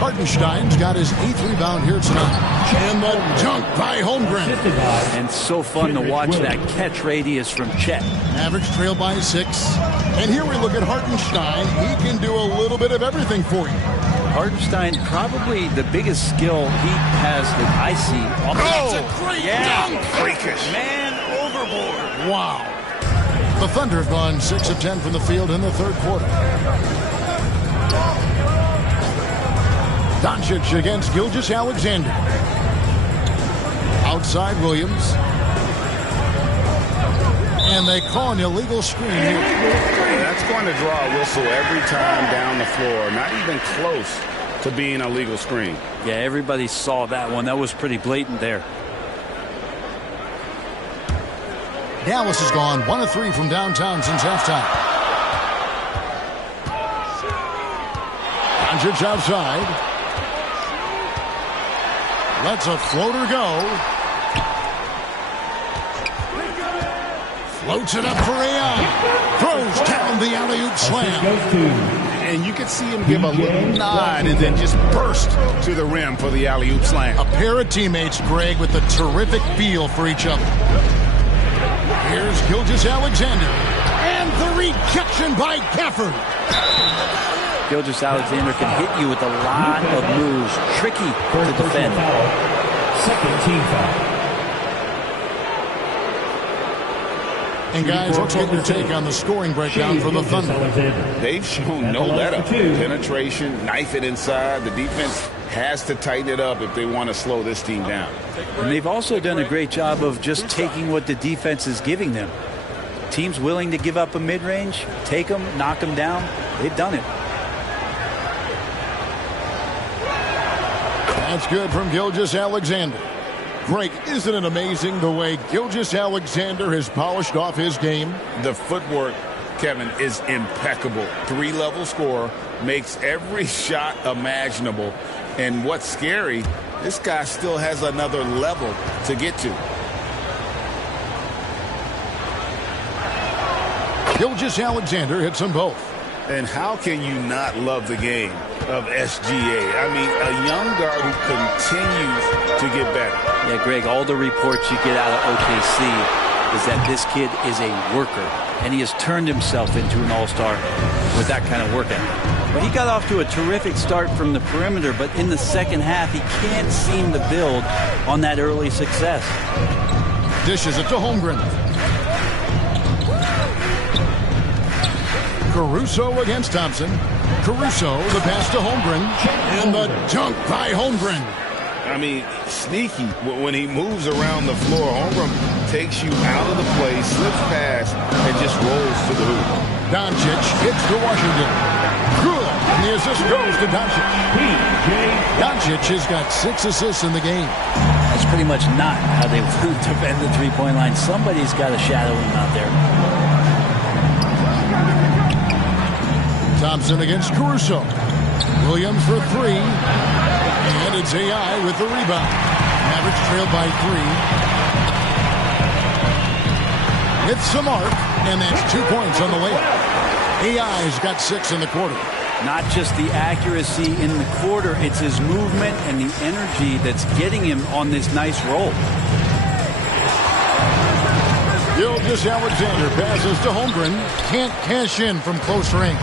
Hartenstein's got his 8th rebound here tonight. And the dunk by Holmgren. And so fun to watch that catch radius from Chet. Mavericks trail by 6. And here we look at Hartenstein. He can do a little bit of everything for you. Hartenstein, probably the biggest skill he has that I see. That's a great dunk. Freakish. Man overboard. Wow. The Thunder have gone 6 of 10 from the field in the third quarter. Doncic against Gilgeous-Alexander. Outside Williams. And they call an illegal screen here. That's going to draw a whistle every time down the floor. Not even close to being a legal screen. Yeah, everybody saw that one. That was pretty blatant there. Dallas has gone 1 of 3 from downtown since halftime. Doncic outside. Lets a floater go. Floats it up for AI. Throws down the alley-oop slam. And you can see him give a little nod and then just burst to the rim for the alley-oop slam. A pair of teammates, Greg, with a terrific feel for each other. Here's Gilgeous-Alexander. And the rejection by Gafford. Gilgeous-Alexander can hit you with a lot of moves. Tricky to defend. Second team foul. And guys, let's get your take on the scoring breakdown for the Thunder. They've shown no let-up. Penetration, knife it inside. The defense has to tighten it up if they want to slow this team down. And they've also done a great job of just taking what the defense is giving them. Teams willing to give up a mid-range, take them, knock them down. They've done it. That's good from Gilgeous-Alexander. Greg, isn't it amazing the way Gilgeous-Alexander has polished off his game? The footwork, Kevin, is impeccable. 3-level scorer, makes every shot imaginable. And what's scary, this guy still has another level to get to. Gilgeous-Alexander hits them both. And how can you not love the game of SGA? I mean, a young guard who continues to get better. Yeah, Greg, all the reports you get out of OKC is that this kid is a worker, and he has turned himself into an all-star with that kind of work ethic. But he got off to a terrific start from the perimeter, but in the second half, he can't seem to build on that early success. Dishes it to Holmgren. Caruso against Thompson. Caruso, the pass to Holmgren, and the dunk by Holmgren. I mean, sneaky. When he moves around the floor, Holmgren takes you out of the play, slips past, and just rolls to the hoop. Doncic hits to Washington. Good. And the assist goes to Doncic. Doncic has got 6 assists in the game. That's pretty much not how they want to defend the three-point line. Somebody's got to shadow him out there. Thompson against Caruso. Williams for 3. And it's AI with the rebound. Mavericks trailed by 3. Hits the mark, and that's 2 points on the layup. AI's got 6 in the quarter. Not just the accuracy in the quarter, it's his movement and the energy that's getting him on this nice roll. Gilgeous-Alexander passes to Holmgren. Can't cash in from close range.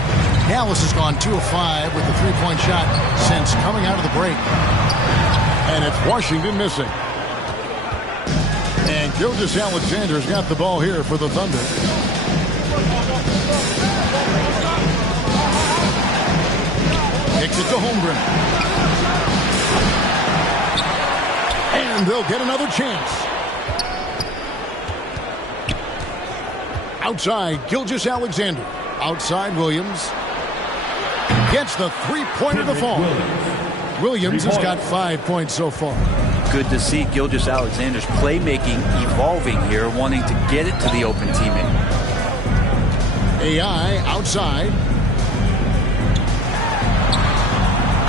Dallas has gone 2 of 5 with the 3-point shot since coming out of the break. And it's Washington missing. And Gilgeous-Alexander's got the ball here for the Thunder. Kicks it to Holmgren. And they'll get another chance. Outside, Gilgeous-Alexander. Outside, Williams. Gets the 3-pointer to fall. Williams has got 5 points so far. Good to see Gilgeous-Alexander's playmaking evolving here, wanting to get it to the open teammate. AI outside.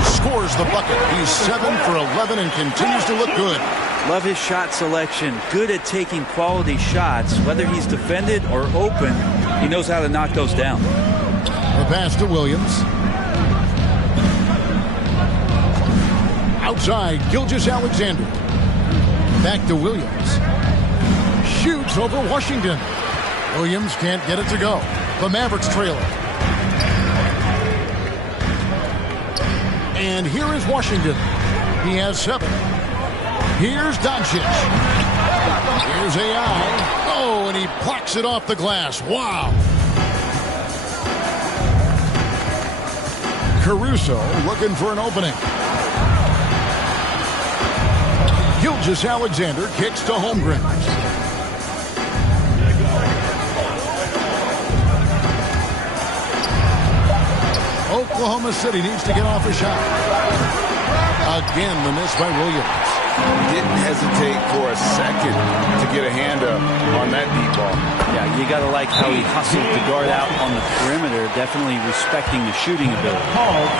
Scores the bucket. He's 7 for 11 and continues to look good. Love his shot selection. Good at taking quality shots. Whether he's defended or open, he knows how to knock those down. The pass to Williams. Outside, Gilgeous-Alexander. Back to Williams. Shoots over Washington. Williams can't get it to go. The Mavericks trail it. And here is Washington. He has 7. Here's Doncic. Here's AI. Oh, and he plucks it off the glass. Wow. Caruso looking for an opening. Gilgeous-Alexander kicks to Holmgren. Oklahoma City needs to get off a shot. Again, the miss by Williams. Didn't hesitate for a second to get a hand up on that deep ball. Yeah, you got to like how he hustled to guard out on the perimeter, definitely respecting the shooting ability.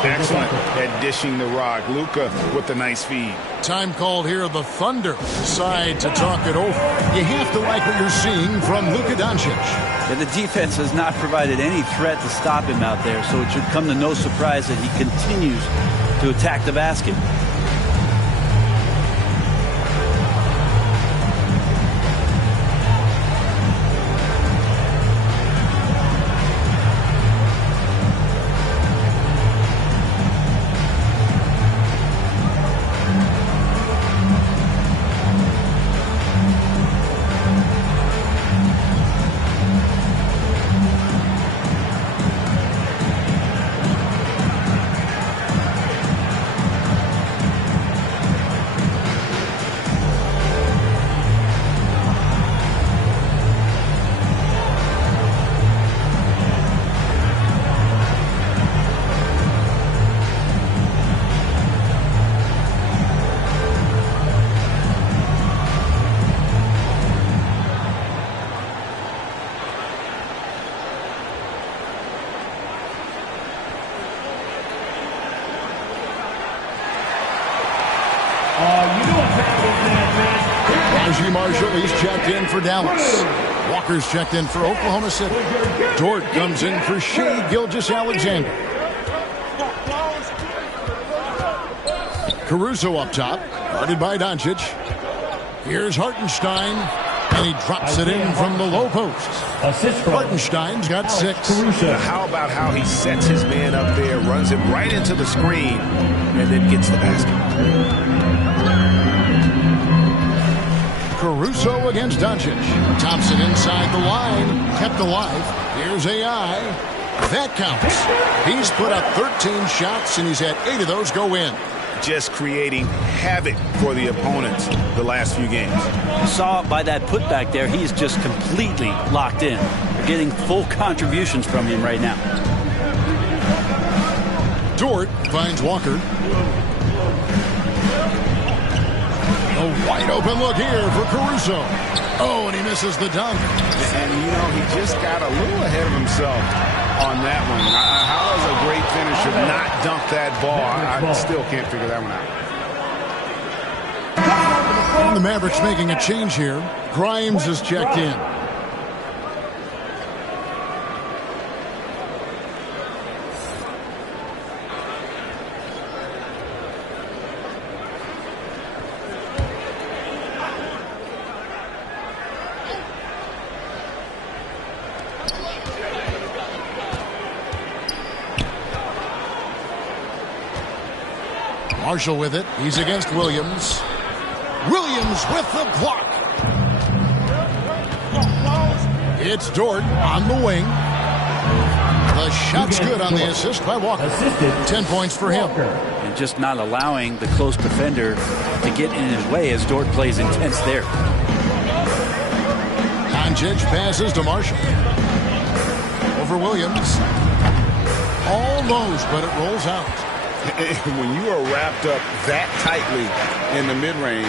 Excellent at dishing the rock. Luka with the nice feed. Time called here. The Thunder decide to talk it over. You have to like what you're seeing from Luka Doncic. Yeah, the defense has not provided any threat to stop him out there, so it should come to no surprise that he continues to attack the basket. Najee Marshall, he's checked in for Dallas. Walker's checked in for Oklahoma City. Dort comes in for Shea Gilgeous-Alexander. Caruso up top, guarded by Doncic. Here's Hartenstein, and he drops it in from the low post. Hartenstein's got 6. How about how he sets his man up there, runs him right into the screen, and then gets the basket. Caruso against Doncic. Thompson inside the line, kept alive. Here's AI. That counts. He's put up 13 shots, and he's had 8 of those go in. Just creating havoc for the opponents the last few games. Saw by that putback there, he's just completely locked in. We're getting full contributions from him right now. Dort finds Walker. A wide open look here for Caruso. Oh, and he misses the dunk. And, you know, he just got a little ahead of himself on that one. How does a great finisher not dunk that ball? I still can't figure that one out. And the Mavericks making a change here. Grimes is checked in. Marshall with it. He's against Williams. Williams with the block. It's Dort on the wing. The shot's good on the assist by Walker. 10 points for him. And just not allowing the close defender to get in his way as Dort plays intense there. Doncic passes to Marshall. Over Williams. Almost, but it rolls out. When you are wrapped up that tightly in the mid-range,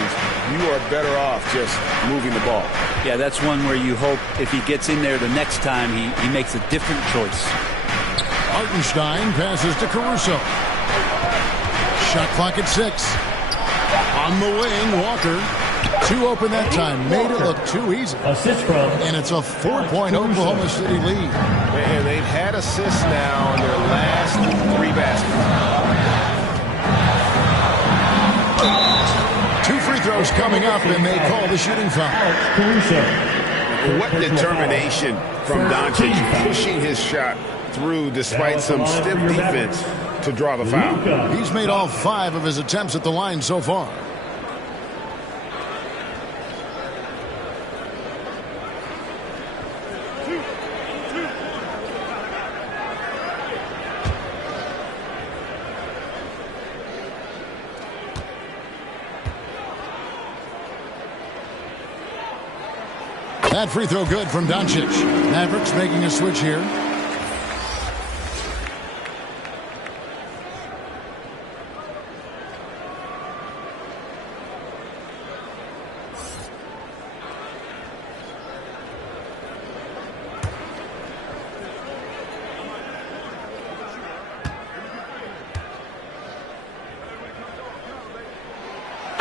you are better off just moving the ball. Yeah, that's one where you hope if he gets in there the next time, he makes a different choice. Hartenstein passes to Caruso. Shot clock at 6. On the wing, Walker. 2 open that time. Made it look too easy. And it's a 4-point Oklahoma City lead. And they've had assists now in their last 3 baskets. 2 free throws coming up, and they call the shooting foul. What determination from Doncic, pushing his shot through despite some stiff defense to draw the foul. He's made all 5 of his attempts at the line so far. That free throw good from Doncic. Mavericks making a switch here.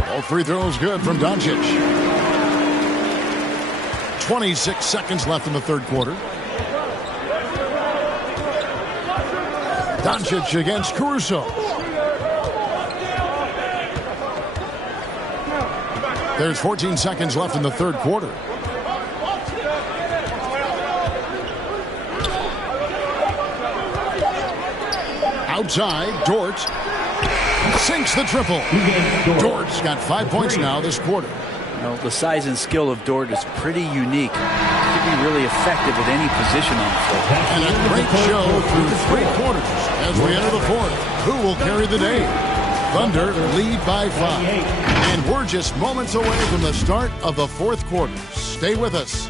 All free throws good from Doncic. 26 seconds left in the third quarter. Doncic against Caruso. There's 14 seconds left in the third quarter. Outside, Dort sinks the triple. Dort's got 5 points now this quarter. You know, the size and skill of Dort is pretty unique. He can be really effective at any position on the floor. And a great show through 3 quarters as we enter the fourth. Who will carry the day? Thunder lead by 5. And we're just moments away from the start of the fourth quarter. Stay with us.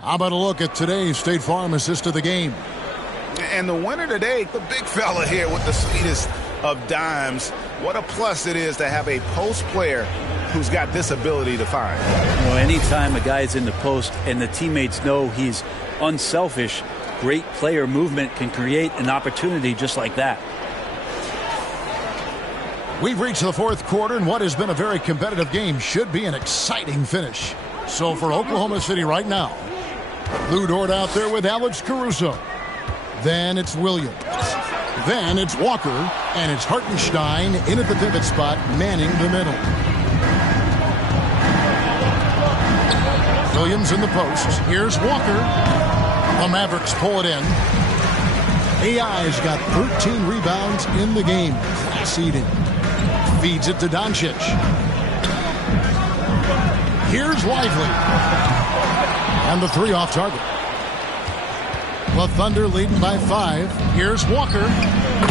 How about a look at today's State Farm assist of the game? And the winner today, the big fella here with the sweetest of dimes. What a plus it is to have a post player who's got this ability to find. You know, anytime a guy's in the post and the teammates know he's unselfish, great player movement can create an opportunity just like that. We've reached the fourth quarter, and what has been a very competitive game should be an exciting finish. So for Oklahoma City right now, Lou Dort out there with Alex Caruso. Then it's Williams. Then it's Walker, and it's Hartenstein in at the pivot spot, manning the middle. Williams in the post. Here's Walker. The Mavericks pull it in. AI's got 13 rebounds in the game. Seeding. Feeds it to Doncic. Here's Lively. And the three off target. The Thunder leading by 5. Here's Walker.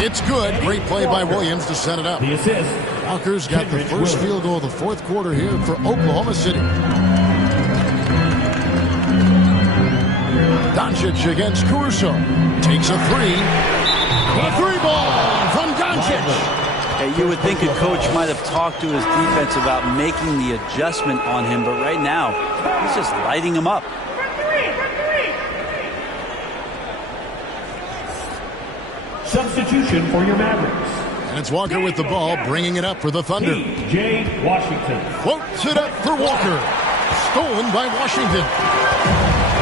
It's good. Great play by Williams to set it up. The assist. Walker's got the first field goal of the fourth quarter here for Oklahoma City. Doncic against Caruso. Takes a three. A three ball from Doncic. You would think a coach might have talked to his defense about making the adjustment on him, but right now, he's just lighting him up. Substitution for your Mavericks. And it's Walker with the ball, bringing it up for the Thunder. P.J. Washington. Floats it up for Walker. Stolen by Washington.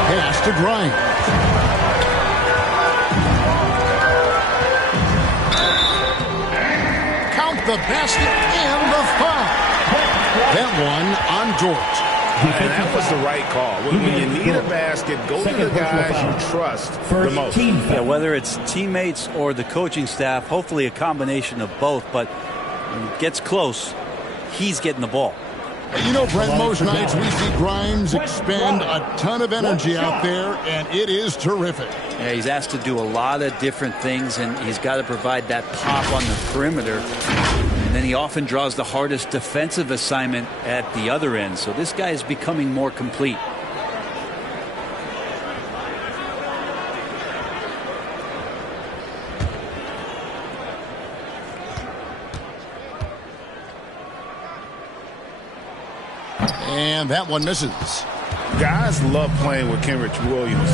Pass to Grimes. Count the basket and the foul. That one on Dort. And that was the right call. When you need a basket, go to the guys you trust the most. Yeah, whether it's teammates or the coaching staff, hopefully a combination of both. But when it gets close, he's getting the ball. You know, Brent, most nights we see Grimes expend a ton of energy out there, and it is terrific. Yeah, he's asked to do a lot of different things, and he's got to provide that pop on the perimeter. And then he often draws the hardest defensive assignment at the other end. So this guy is becoming more complete. And that one misses. Guys love playing with Kenrich Williams.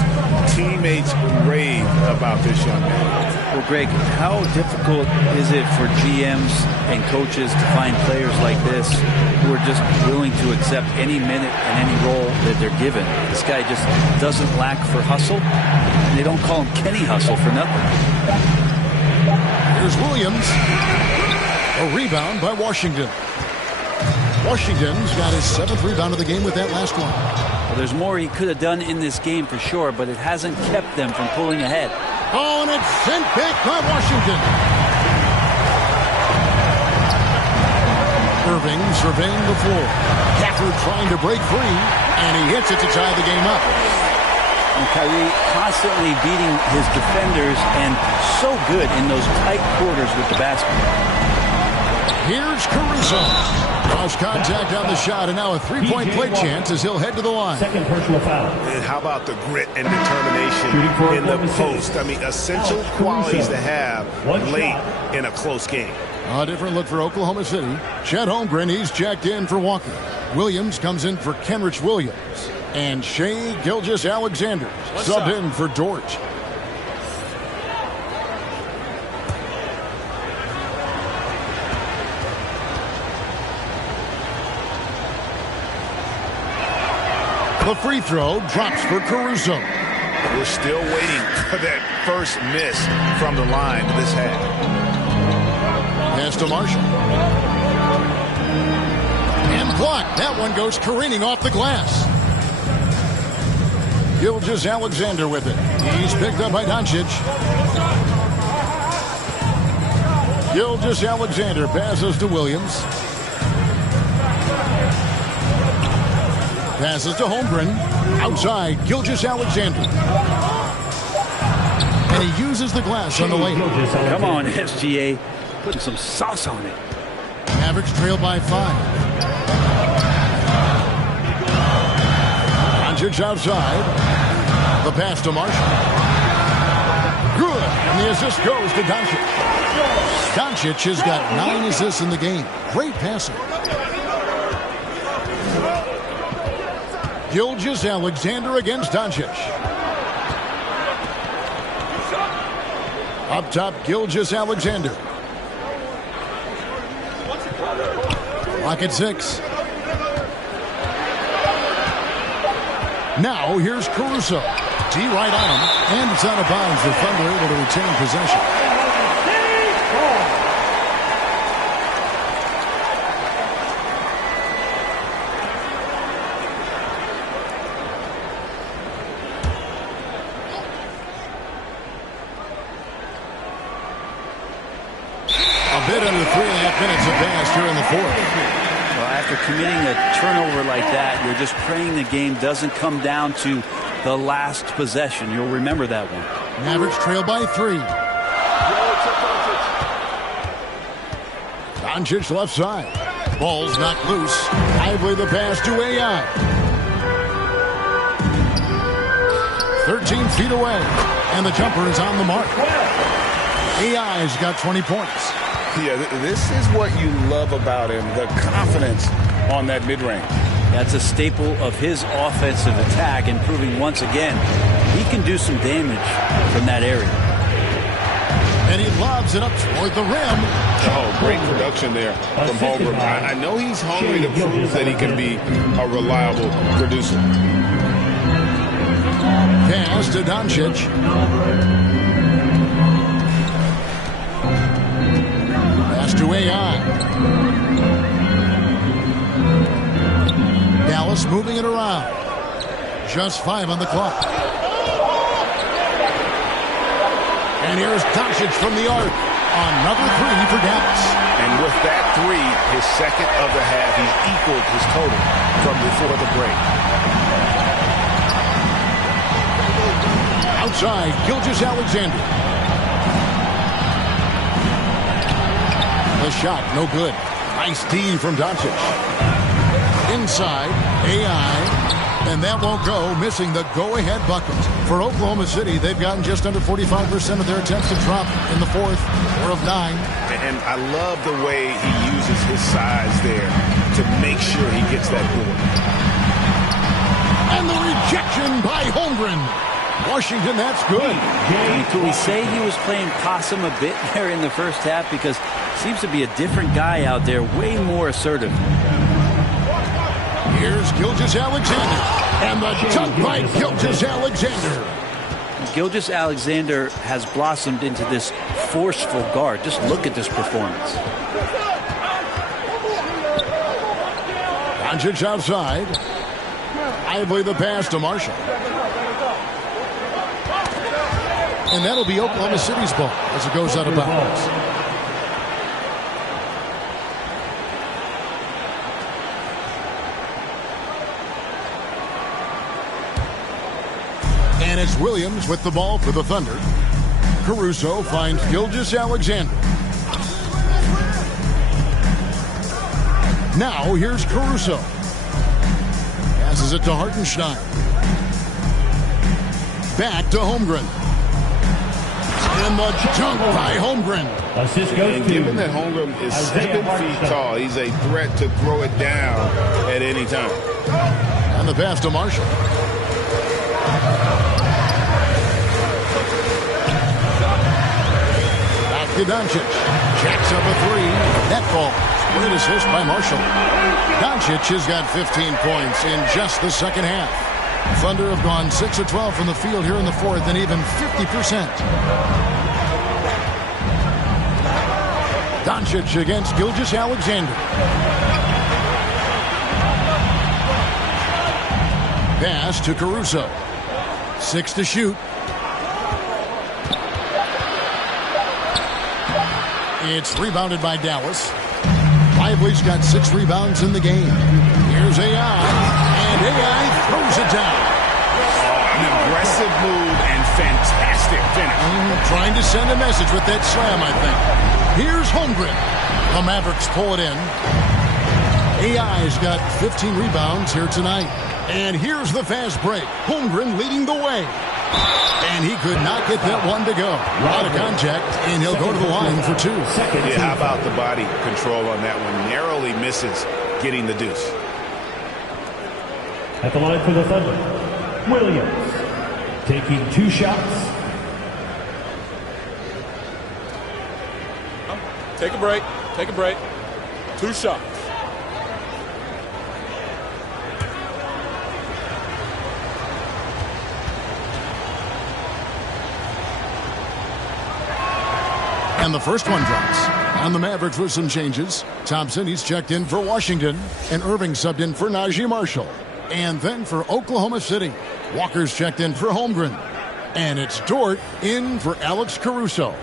Teammates rave about this young man. Well, Greg, how difficult is it for GMs and coaches to find players like this who are just willing to accept any minute and any role that they're given? This guy just doesn't lack for hustle, and they don't call him Kenny Hustle for nothing. Here's Williams. A rebound by Washington. Washington's got his 7th rebound of the game with that last one. Well, there's more he could have done in this game for sure, but it hasn't kept them from pulling ahead. Oh, and it's sent back by Washington. Irving surveying the floor. Gafford trying to break free, and he hits it to tie the game up. And Kyrie constantly beating his defenders and so good in those tight quarters with the basket. Here's Caruso. Cross contact on the shot, and now a three-point play chance as he'll head to the line. Second personal foul. And how about the grit and determination in the post? I mean, essential qualities to have late in a close game. A different look for Oklahoma City. Chet Holmgren, he's checked in for Walker. Williams comes in for Kenrich Williams. And Shai Gilgeous-Alexander subbed in for Dort. The free throw drops for Caruso. We're still waiting for that first miss from the line this half. Pass to Marshall. And blocked. That one goes careening off the glass. Gilgeous-Alexander with it. He's picked up by Doncic. Gilgeous-Alexander passes to Williams. Passes to Holmgren. Outside, Gilgeous-Alexander. And he uses the glass on the lane. Come on, SGA. Putting some sauce on it. Mavericks trail by 5. Doncic outside. The pass to Marshall. Good. And the assist goes to Doncic. Doncic has got 9 assists in the game. Great passer. Gilgeous-Alexander against Doncic. Up top, Gilgeous-Alexander. Clock at 6. Now here's Caruso. D right on him, and it's out of bounds. The Thunder able to retain possession. A bit under 3.5 minutes have passed here in the fourth. Well, after committing a turnover like that, you're just praying the game doesn't come down to the last possession. You'll remember that one. Mavericks trail by 3. Doncic left side. Ball's knocked loose. Lively the pass to AI. 13 feet away. And the jumper is on the mark. AI's got 20 points. Yeah, this is what you love about him, the confidence on that mid-range. That's a staple of his offensive attack, and proving once again he can do some damage from that area. And he lobs it up toward the rim. Oh, great production there from Holmgren. I know he's hungry to prove that he can be a reliable producer. Pass to Doncic. Pass to AI. Dallas moving it around. Just 5 on the clock. And here's Doncic from the arc. Another 3 for Dallas. And with that 3, his second of the half, he's equaled his total from before the break. Outside, Gilgeous-Alexander. The shot, no good. Nice D from Doncic. Inside, AI, and that won't go, missing the go-ahead bucket. For Oklahoma City, they've gotten just under 45% of their attempts to drop in the fourth, 4 of 9. And I love the way he uses his size there to make sure he gets that board. And the rejection by Holmgren. Washington, that's good. Could we say he was playing possum a bit there in the first half? Because seems to be a different guy out there, way more assertive. Here's Gilgeous-Alexander. And the dunk by Gilgeous-Alexander. Gilgeous-Alexander has blossomed into this forceful guard. Just look at this performance. Doncic outside. Lively the pass to Marshall. And that'll be Oklahoma City's ball as it goes out of bounds. And it's Williams with the ball for the Thunder. Caruso finds Gilgeous-Alexander. Now here's Caruso. Passes it to Hartenstein. Back to Holmgren. And the dunk by Holmgren. And given that Holmgren is 7 feet tall, he's a threat to throw it down at any time. And the pass to Marshall. Back to Doncic. Jacks up a 3. Net ball. Great assist by Marshall. Doncic has got 15 points in just the second half. Thunder have gone 6 of 12 from the field here in the fourth, and even 50%. Doncic against Gilgeous-Alexander. Pass to Caruso. 6 to shoot. It's rebounded by Dallas. Lively's got 6 rebounds in the game. Here's AI, and AI throws it down. An aggressive move and fantastic finish. Trying to send a message with that slam, I think. Here's Holmgren. The Mavericks pull it in. AI's got 15 rebounds here tonight. And here's the fast break. Holmgren leading the way. And he could not get that one to go. Out of contact, and he'll go to the line for 2. Yeah, how about the body control on that one? Narrowly misses getting the deuce. At the line for the Thunder, Williams, taking 2 shots. Take a break. Take a break. 2 shots. And the first one drops. And the Mavericks with some changes. Thompson, he's checked in for Washington. And Irving subbed in for Najee Marshall. And then for Oklahoma City, Walker's checked in for Holmgren. And it's Dort in for Alex Caruso.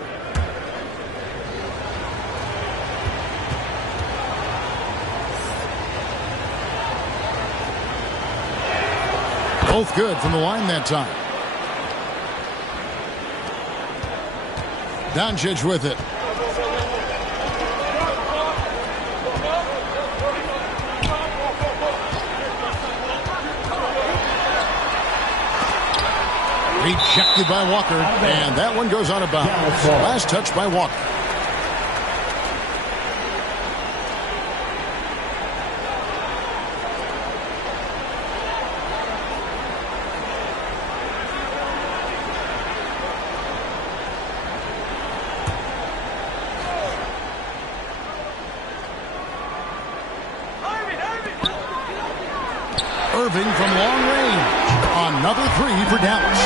Both good from the line that time. Doncic with it. Rejected by Walker, and that one goes out of bounds. Last touch by Walker. Irving from long range. Another 3 for Dallas.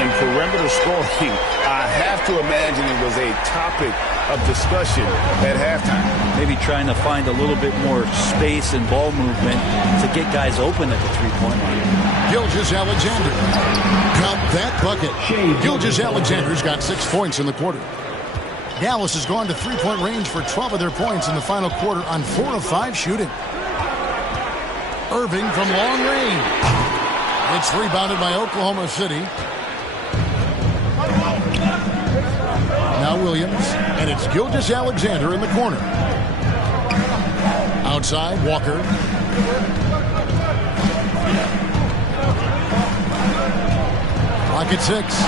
And perimeter scoring, I have to imagine it was a topic of discussion at halftime. Maybe trying to find a little bit more space and ball movement to get guys open at the three-point line. Gilgeous-Alexander. Count that bucket. Gilgeous-Alexander's got 6 points in the quarter. Dallas has gone to three-point range for 12 of their points in the final quarter on 4 of 5 shooting. Irving from long range. It's rebounded by Oklahoma City. Now Williams, and it's Gilgeous-Alexander in the corner. Outside, Walker. Clock at 6.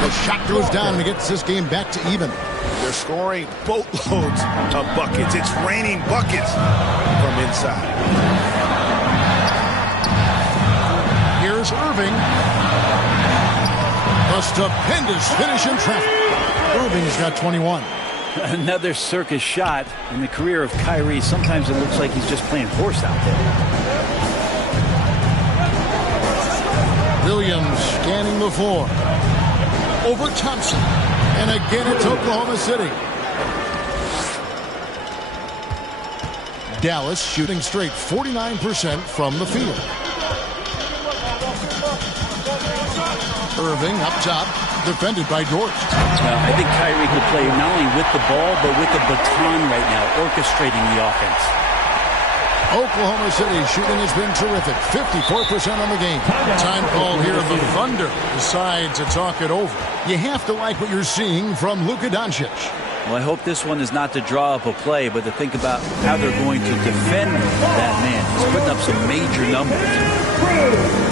The shot goes down and gets this game back to even. They're scoring boatloads of buckets. It's raining buckets from inside. Here's Irving. A stupendous finish in traffic. Irving has got 21. Another circus shot in the career of Kyrie. Sometimes it looks like he's just playing horse out there. Williams scanning the floor. Over Thompson. And again it's Oklahoma City. Dallas shooting straight 49% from the field. Irving up top, defended by Dort. I think Kyrie could play not only with the ball, but with the baton right now, orchestrating the offense. Oklahoma City shooting has been terrific. 54% on the game. Time called here. The Thunder decide to talk it over. You have to like what you're seeing from Luka Doncic. Well, I hope this one is not to draw up a play, but to think about how they're going to defend that man. He's putting up some major numbers.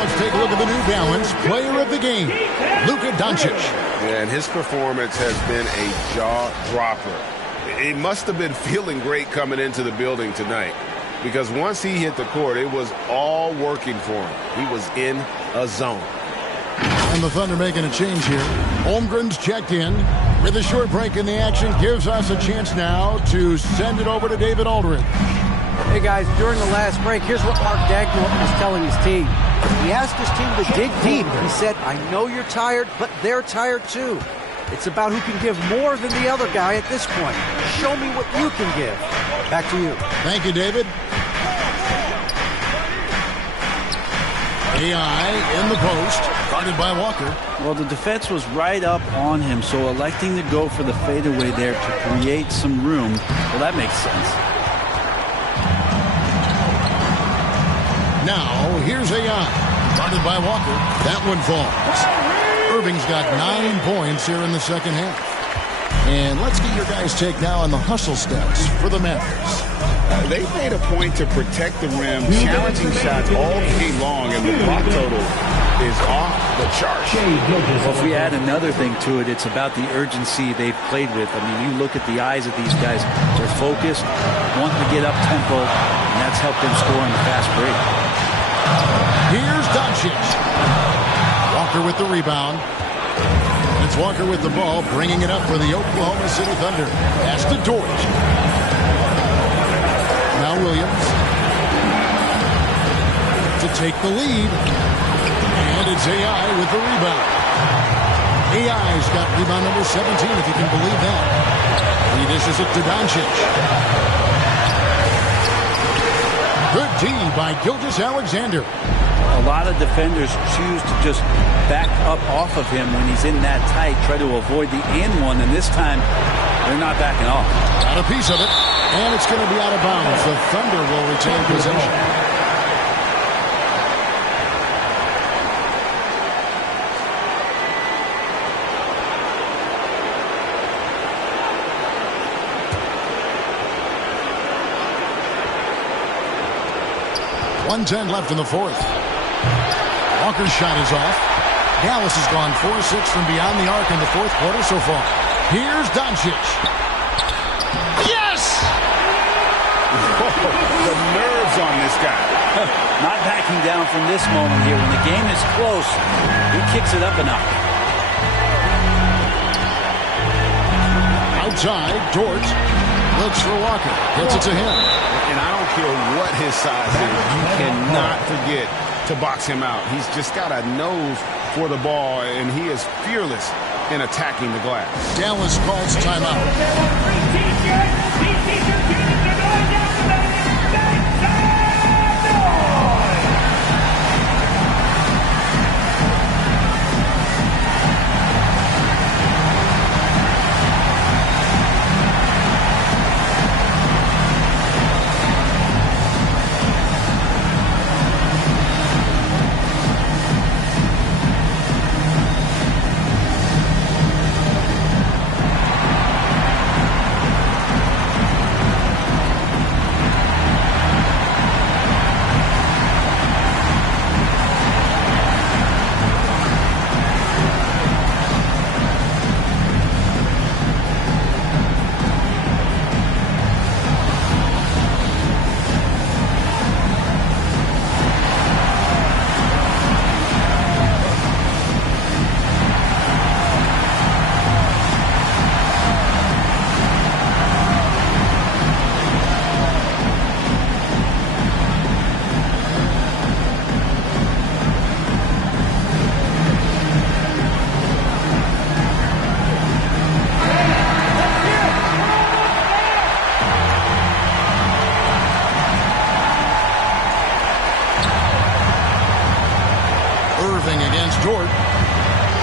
let's take a look at the New Balance player of the game, Luka Doncic. And his performance has been a jaw-dropper. He must have been feeling great coming into the building tonight, because once he hit the court, it was all working for him. He was in a zone. And the Thunder making a change here. Holmgren's checked in. With a short break in the action, gives us a chance now to send it over to David Aldridge. Hey guys, during the last break, here's what Mark Daigneault was telling his team. He asked his team to dig deep. He said, I know you're tired, but they're tired too. It's about who can give more than the other guy at this point. Show me what you can give. Back to you. Thank you, David. AI in the post, guarded by Walker. Well, the defense was right up on him, so electing to go for the fadeaway there to create some room, well, that makes sense. Now, here's AI, guarded by Walker. That one falls. Irving's got 9 points here in the second half. And let's get your guys' take now on the hustle stats for the Mavericks. They made a point to protect the rim, challenging shots all game long, and the block total is off the charts. Well, if we add another thing to it, it's about the urgency they've played with. I mean, you look at the eyes of these guys. They're focused, wanting to get up tempo, and that's helped them score in the fast break. Here's Doncic. Walker with the rebound. It's Walker with the ball, bringing it up for the Oklahoma City Thunder. Pass to Dort. Now Williams to take the lead. And it's AI with the rebound. AI's got rebound number 17, if you can believe that. He dishes it to Doncic. Good D by Gilgeous-Alexander. A lot of defenders choose to just back up off of him when he's in that tight, try to avoid the and one, and this time they're not backing off. Got a piece of it, and it's going to be out of bounds. The Thunder will retain possession. .110 left in the fourth. Walker's shot is off. Dallas has gone 4-6 from beyond the arc in the fourth quarter so far. Here's Doncic. Yes! The nerves on this guy. Not backing down from this moment here. When the game is close, he kicks it up a notch. Outside, Dort looks for Walker. Gets it to him. And I don't care what his size is. You cannot forget to box him out. He's just got a nose for the ball, and he is fearless in attacking the glass. Dallas calls timeout.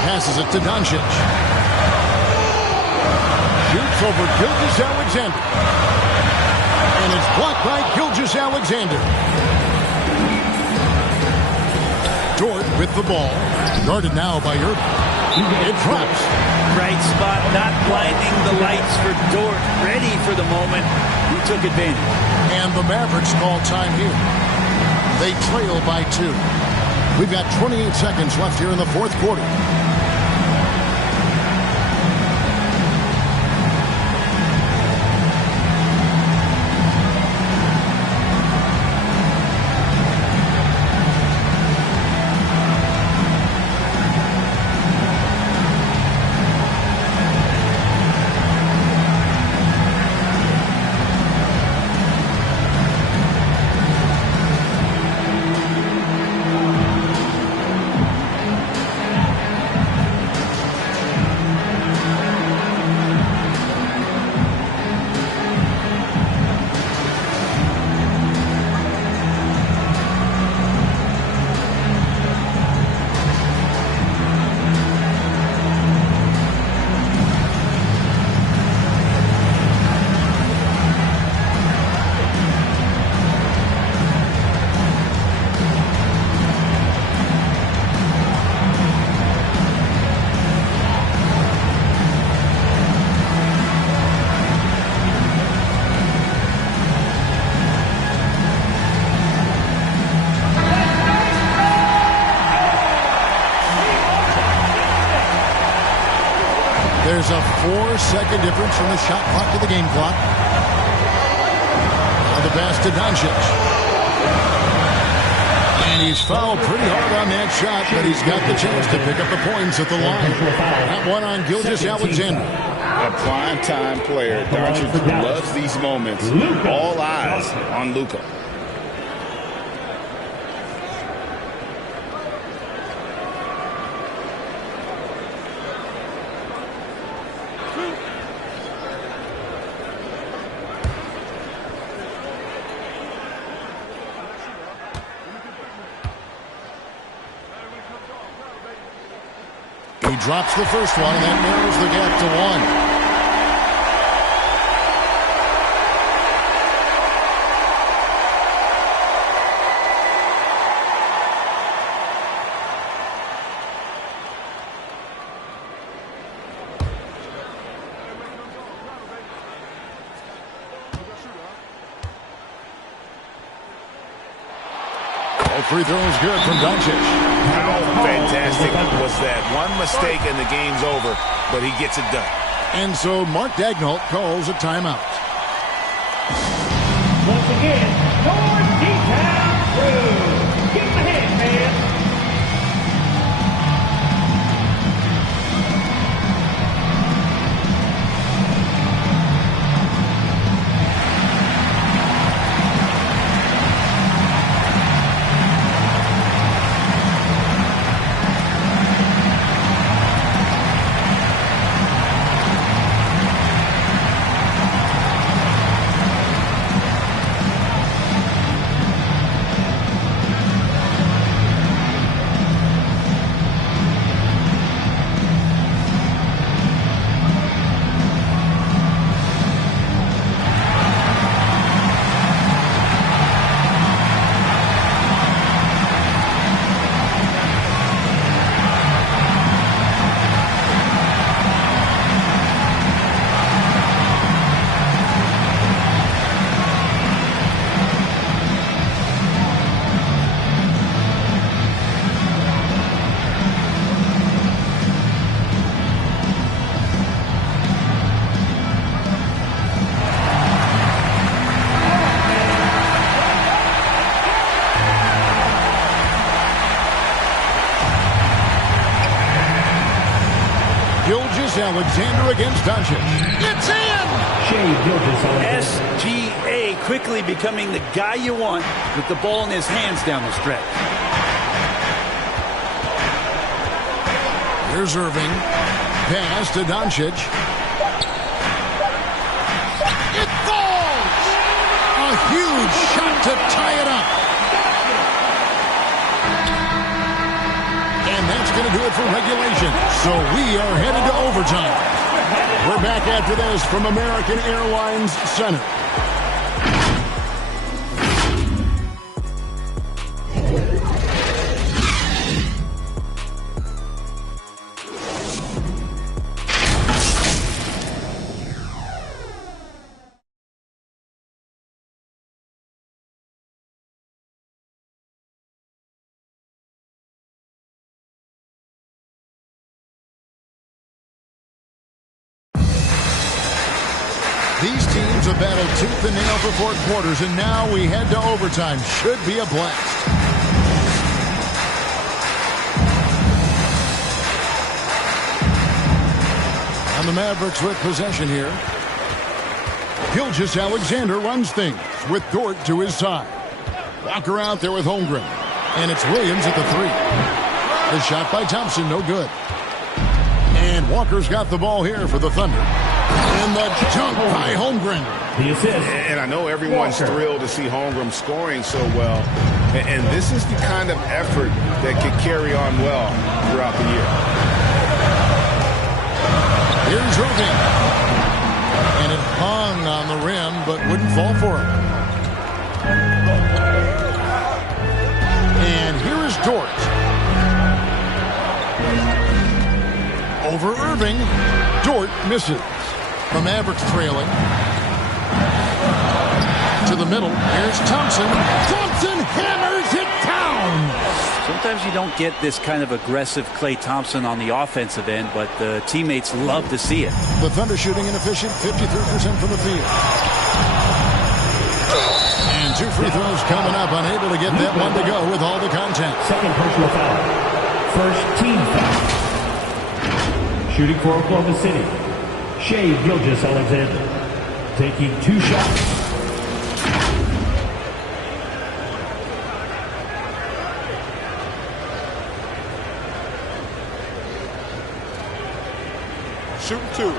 Passes it to Doncic. Shoots over Gilgeous-Alexander. And it's blocked by Gilgeous-Alexander. Dort with the ball. Guarded now by Irving. It drops. Right spot, not blinding the lights for Dort. Ready for the moment. He took advantage. And the Mavericks call time here. They trail by 2. We've got 28 seconds left here in the fourth quarter. There's a 4-second difference from the shot clock to the game clock. Now the pass to Doncic. And he's fouled pretty hard on that shot, but he's got the chance to pick up the points at the line. That one on Gilgeous-Alexander. A prime-time player. Doncic loves these moments. All eyes on Luka. He drops the first one, and that narrows the gap to one. All free throws good from Doncic. How fantastic was that? One mistake and the game's over, but he gets it done. And so Mark Daigneault calls a timeout. Once again, George D-Town Crew. Give him a hand, man. Alexander against Doncic. It's in! SGA quickly becoming the guy you want with the ball in his hands down the stretch. Here's Irving. Pass to Doncic. It falls! A huge shot to tie it up. And that's going to do it for regulation. So we are headed to overtime. We're back after this from American Airlines Center. was a battle tooth and nail for 4 quarters, and now we head to overtime. Should be a blast. And the Mavericks with possession here. Gilgeous-Alexander runs things with Dort to his side. Walker out there with Holmgren. And it's Williams at the 3. The shot by Thompson, no good. And Walker's got the ball here for the Thunder. And the dunk by Holmgren. The assist. And I know everyone's thrilled to see Holmgren scoring so well. And this is the kind of effort that could carry on well throughout the year. Here's Irving. And it hung on the rim, but wouldn't fall for him. And here is Dort. Over Irving. Dort misses. The Mavericks trailing. To the middle. Here's Thompson. Thompson hammers it down. Sometimes you don't get this kind of aggressive Klay Thompson on the offensive end, but the teammates love to see it. The Thunder shooting inefficient, 53% from the field. And 2 free throws coming up, unable to get that one to go with all the contact. Second personal foul. First team foul. Shooting for Oklahoma City, Shai Gilgeous-Alexander, taking 2 shots. Shooting 2.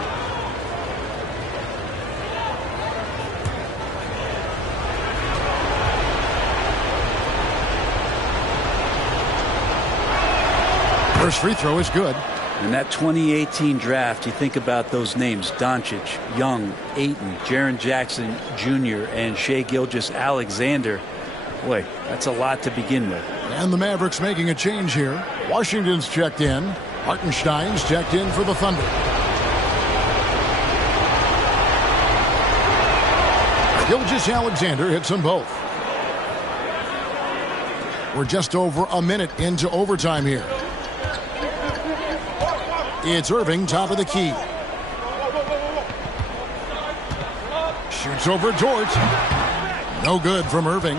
First free throw is good. In that 2018 draft, you think about those names: Doncic, Young, Ayton, Jaren Jackson Jr., and Shai Gilgeous-Alexander. Boy, that's a lot to begin with. And the Mavericks making a change here. Washington's checked in. Hartenstein's checked in for the Thunder. Gilgeous-Alexander hits them both. We're just over a minute into overtime here. It's Irving, top of the key. Shoots over Dort. No good from Irving.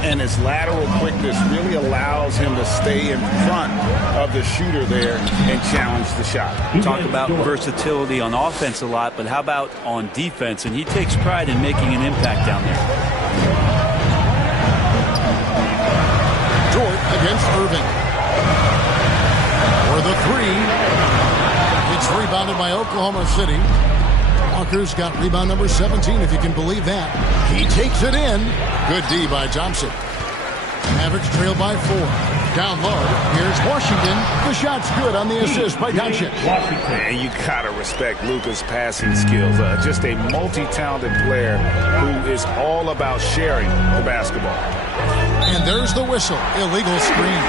And his lateral quickness really allows him to stay in front of the shooter there and challenge the shot. Talk about versatility on offense a lot, but how about on defense? And he takes pride in making an impact down there. Dort against Irving. For the 3. It's rebounded by Oklahoma City. Walker's got rebound number 17, if you can believe that. He takes it in. Good D by Thompson. Mavericks trail by 4. Down low. Here's Washington. The shot's good on the assist by Doncic. And you gotta respect Luka's passing skills. Just a multi-talented player who is all about sharing the basketball. And there's the whistle. Illegal screen.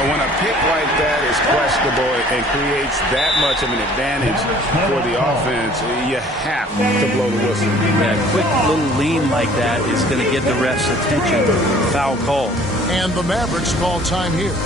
When a pick like that is questionable and creates that much of an advantage for the offense, you have to blow the whistle. Yeah, a quick little lean like that is going to get the ref's attention. Foul call. And the Mavericks call time here.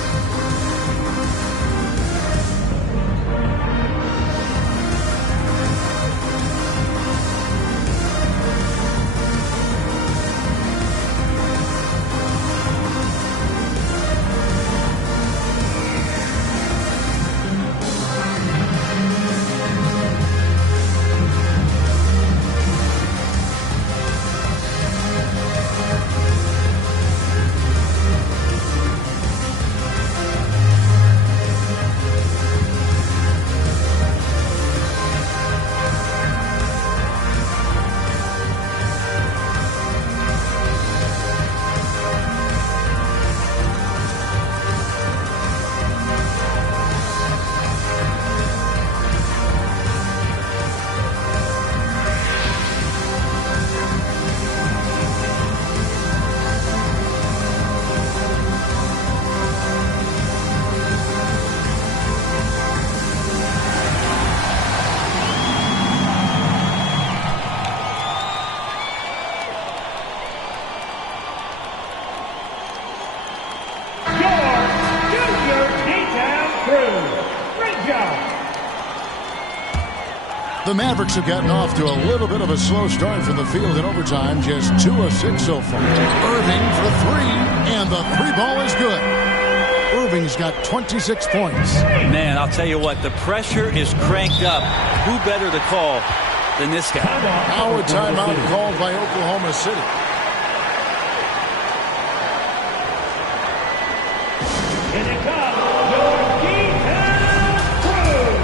The Mavericks have gotten off to a little bit of a slow start from the field in overtime. Just 2 of 6 so far. Irving for 3, and the 3 ball is good. Irving's got 26 points. Man, I'll tell you what, the pressure is cranked up. Who better to call than this guy? Now a timeout called by Oklahoma City. And it comes your defense crew.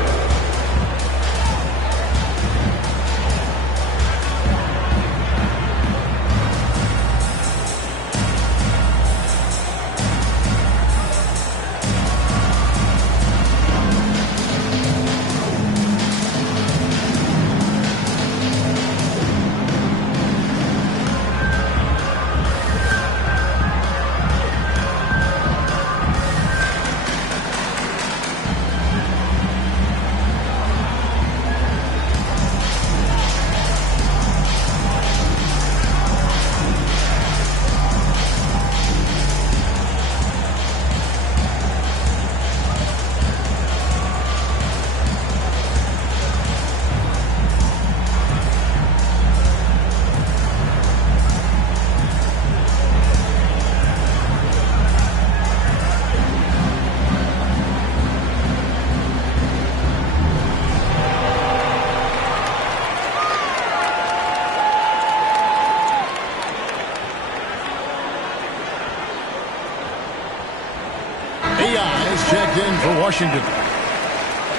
AI is checked in for Washington.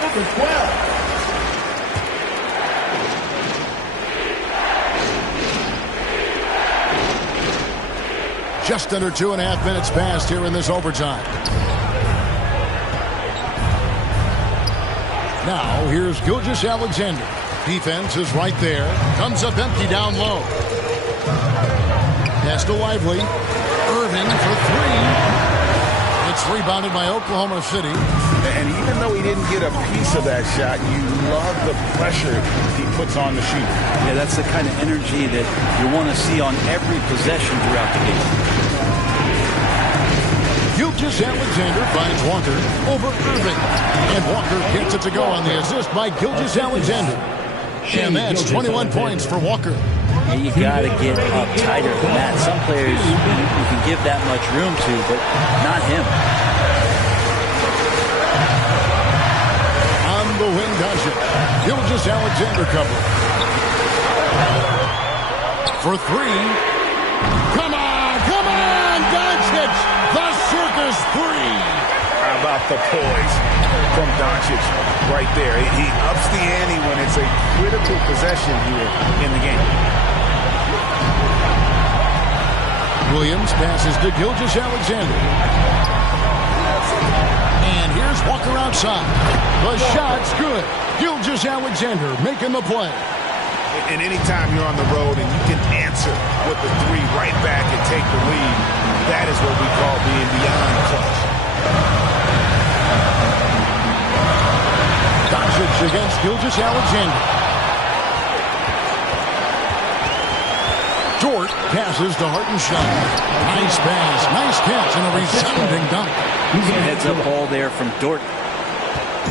Number 12. Just under 2.5 minutes passed here in this overtime. Now here's Gilgeous-Alexander. Defense is right there. Comes up empty down low. Pass to Lively. Irving for 3. It's rebounded by Oklahoma City. And even though he didn't get a piece of that shot, you love the pressure he puts on the shooter. Yeah, that's the kind of energy that you want to see on every possession throughout the game. Gilgeous-Alexander finds Walker over Irving. And Walker gets it to go on the assist by Gilgeous-Alexander. And that's 21 points for Walker. Yeah, you got to get up tighter than that. Some players you can give that much room to, but not him. On the wing, Doncic. Gilgeous-Alexander cover. For 3. Come on, Doncic! The circus 3! How about the poise from Doncic right there? He ups the ante when it's a critical possession here in the game. Williams passes to Gilgeous-Alexander. And here's Walker outside. The shot's good. Gilgeous-Alexander making the play. And anytime you're on the road and you can answer with the 3 right back and take the lead, that is what we call being beyond clutch. Doncic against Gilgeous-Alexander. Dort passes to Hartenstein. Nice pass, nice catch, and a resounding dunk. Heads up ball there from Dort.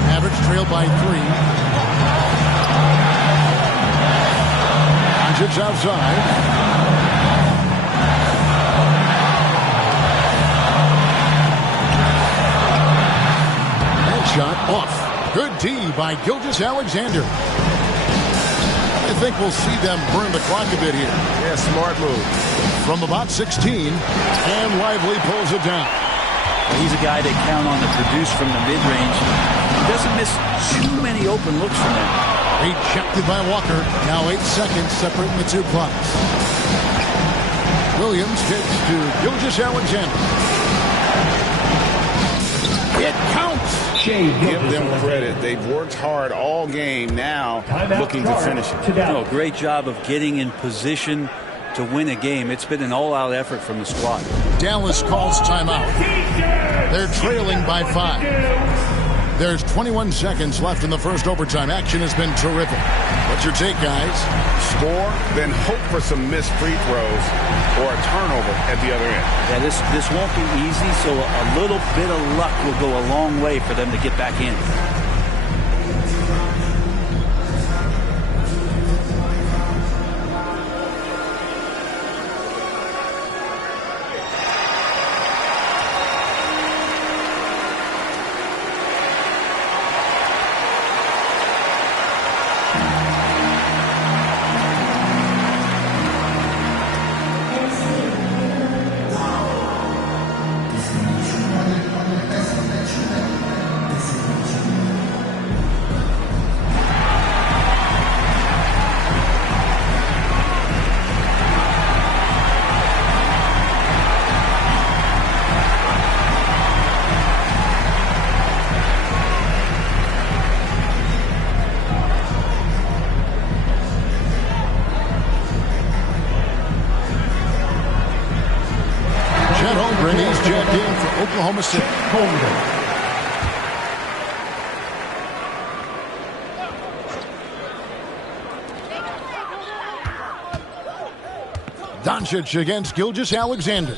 Mavericks trail by 3. Doncic's outside. That shot off. Good D by Gilgeous-Alexander. I think we'll see them burn the clock a bit here. Yeah, smart move. From about 16, and Lively pulls it down. He's a guy they count on to produce from the mid-range. He doesn't miss too many open looks from there. Rejected by Walker. Now 8 seconds separating the 2 clocks. Williams kicks to Gilgeous-Alexander. It counts. Give them credit. They've worked hard all game now, looking to finish it. Oh, great job of getting in position to win a game. It's been an all-out effort from the squad. Dallas calls timeout. They're trailing by 5. There's 21 seconds left in the first overtime. Action has been terrific. What's your take, guys? Score, then hope for some missed free throws or a turnover at the other end. Yeah, this won't be easy, so a little bit of luck will go a long way for them to get back in. bring these jacked in for Oklahoma City. Doncic against Gilgeous-Alexander.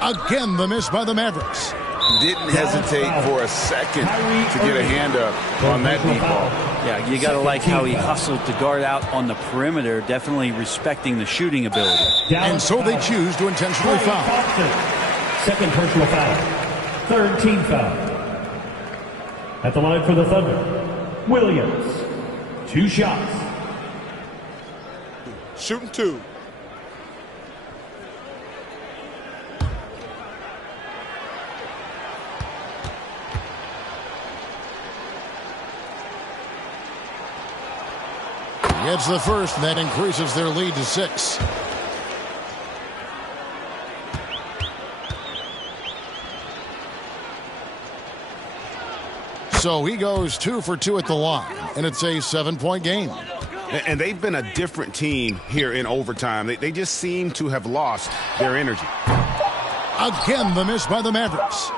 Again, the miss by the Mavericks. Didn't hesitate for a second to get a hand up on that deep ball. Yeah, you got to like how he hustled to guard out on the perimeter, definitely respecting the shooting ability. And so they choose to intentionally foul. Second personal foul. Third team foul. At the line for the Thunder, Williams. 2 shots. Shooting 2. Gets the first, and that increases their lead to 6. So he goes 2 for 2 at the line, and it's a 7-point game. And they've been a different team here in overtime. They just seem to have lost their energy. Again, the miss by the Mavericks.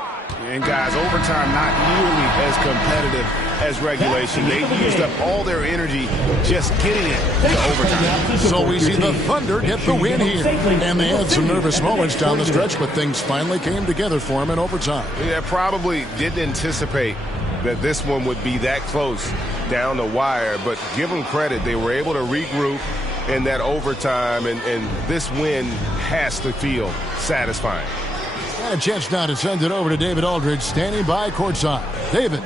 And guys, overtime not nearly as competitive as regulation. They used up all their energy just getting it to overtime. So we see the Thunder get the win here. And they had some nervous moments down the stretch, but things finally came together for them in overtime. Yeah, probably didn't anticipate that this one would be that close down the wire, but give them credit. They were able to regroup in that overtime, and this win has to feel satisfying. And a chance now to send it over to David Aldridge, standing by courtside. David.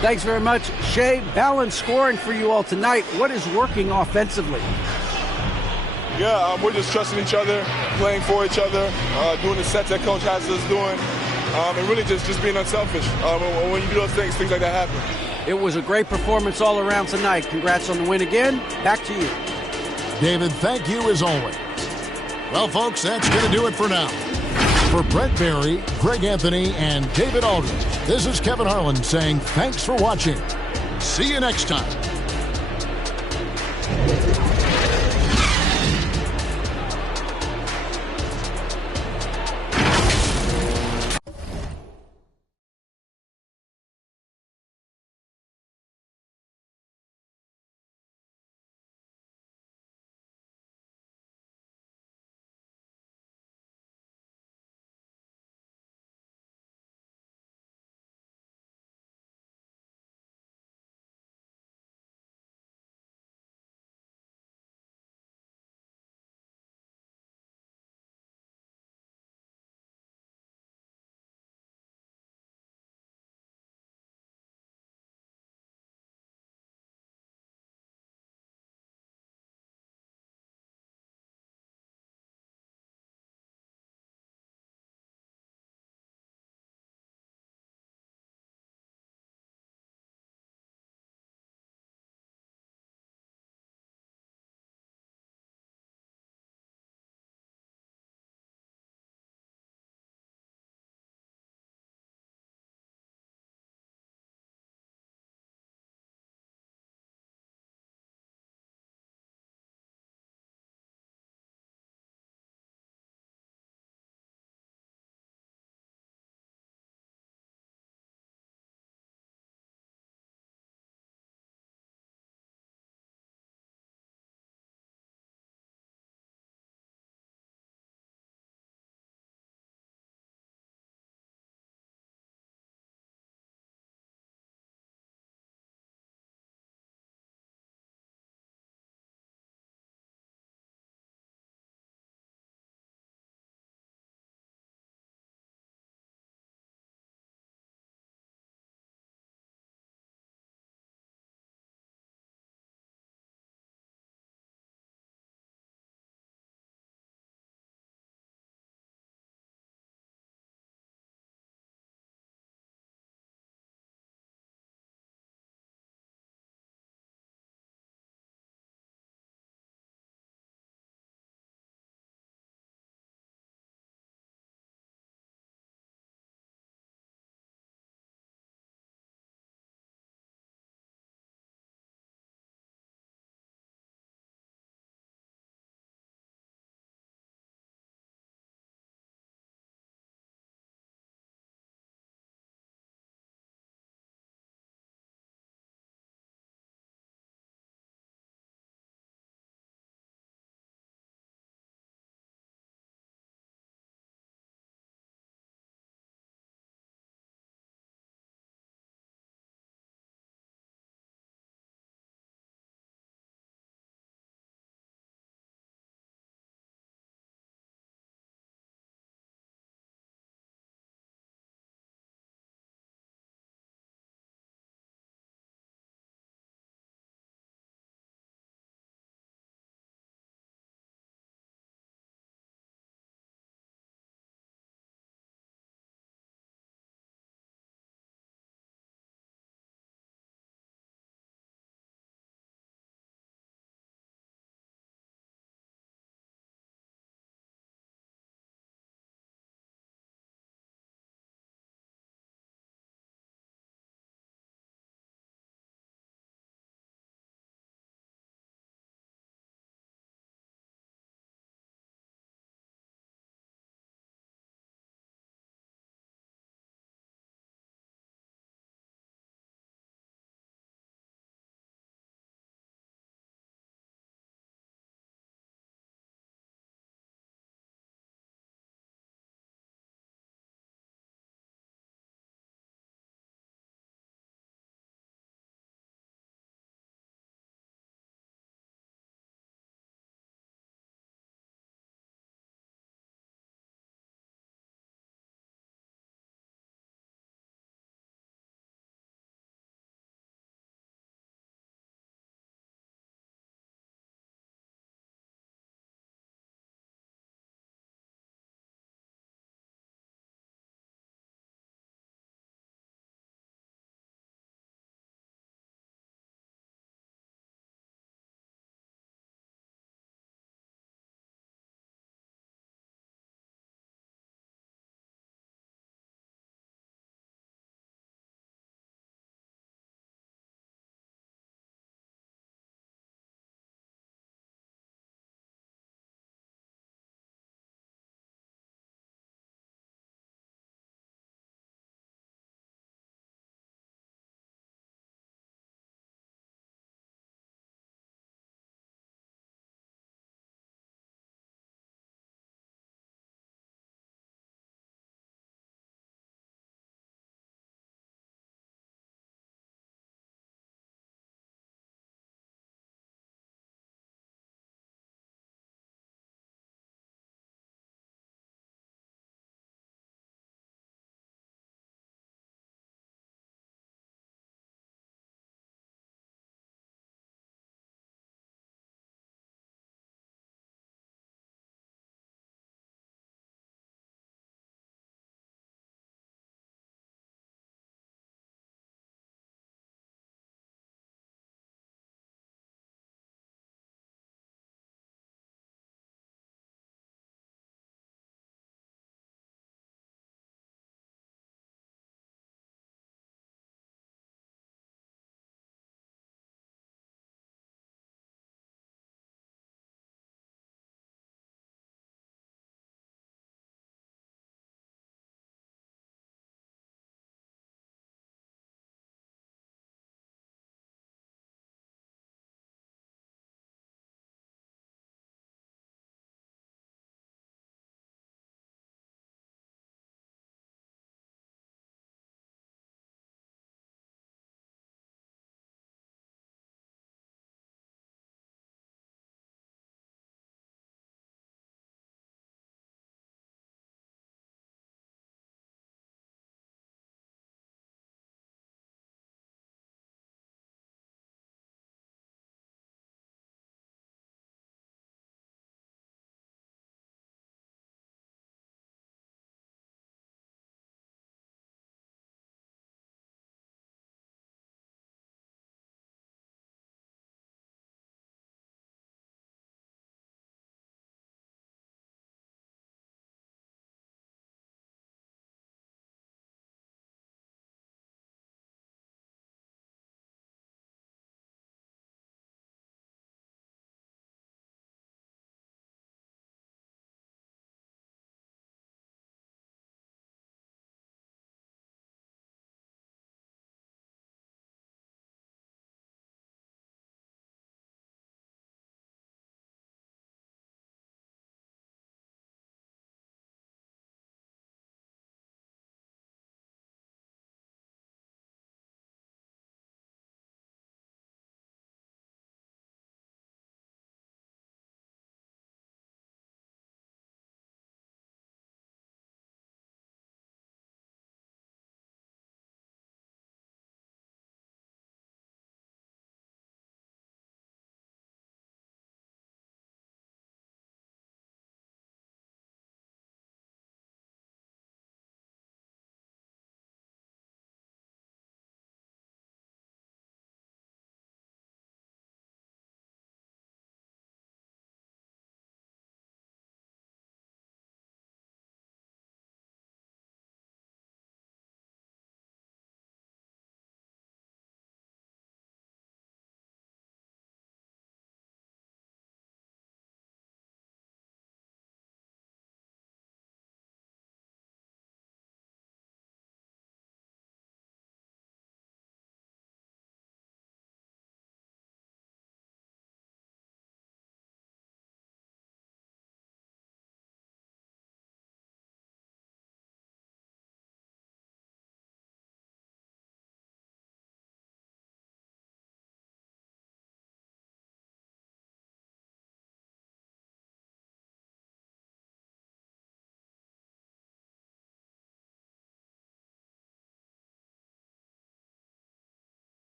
Thanks very much, Shea. Balanced scoring for you all tonight. What is working offensively? Yeah, we're just trusting each other, playing for each other, doing the sets that Coach has us doing, and really just being unselfish. When you do those things like that happen. It was a great performance all around tonight. Congrats on the win again. Back to you. David, thank you as always. Well, folks, that's going to do it for now. For Brent Barry, Greg Anthony, and David Aldridge, this is Kevin Harlan saying thanks for watching. See you next time.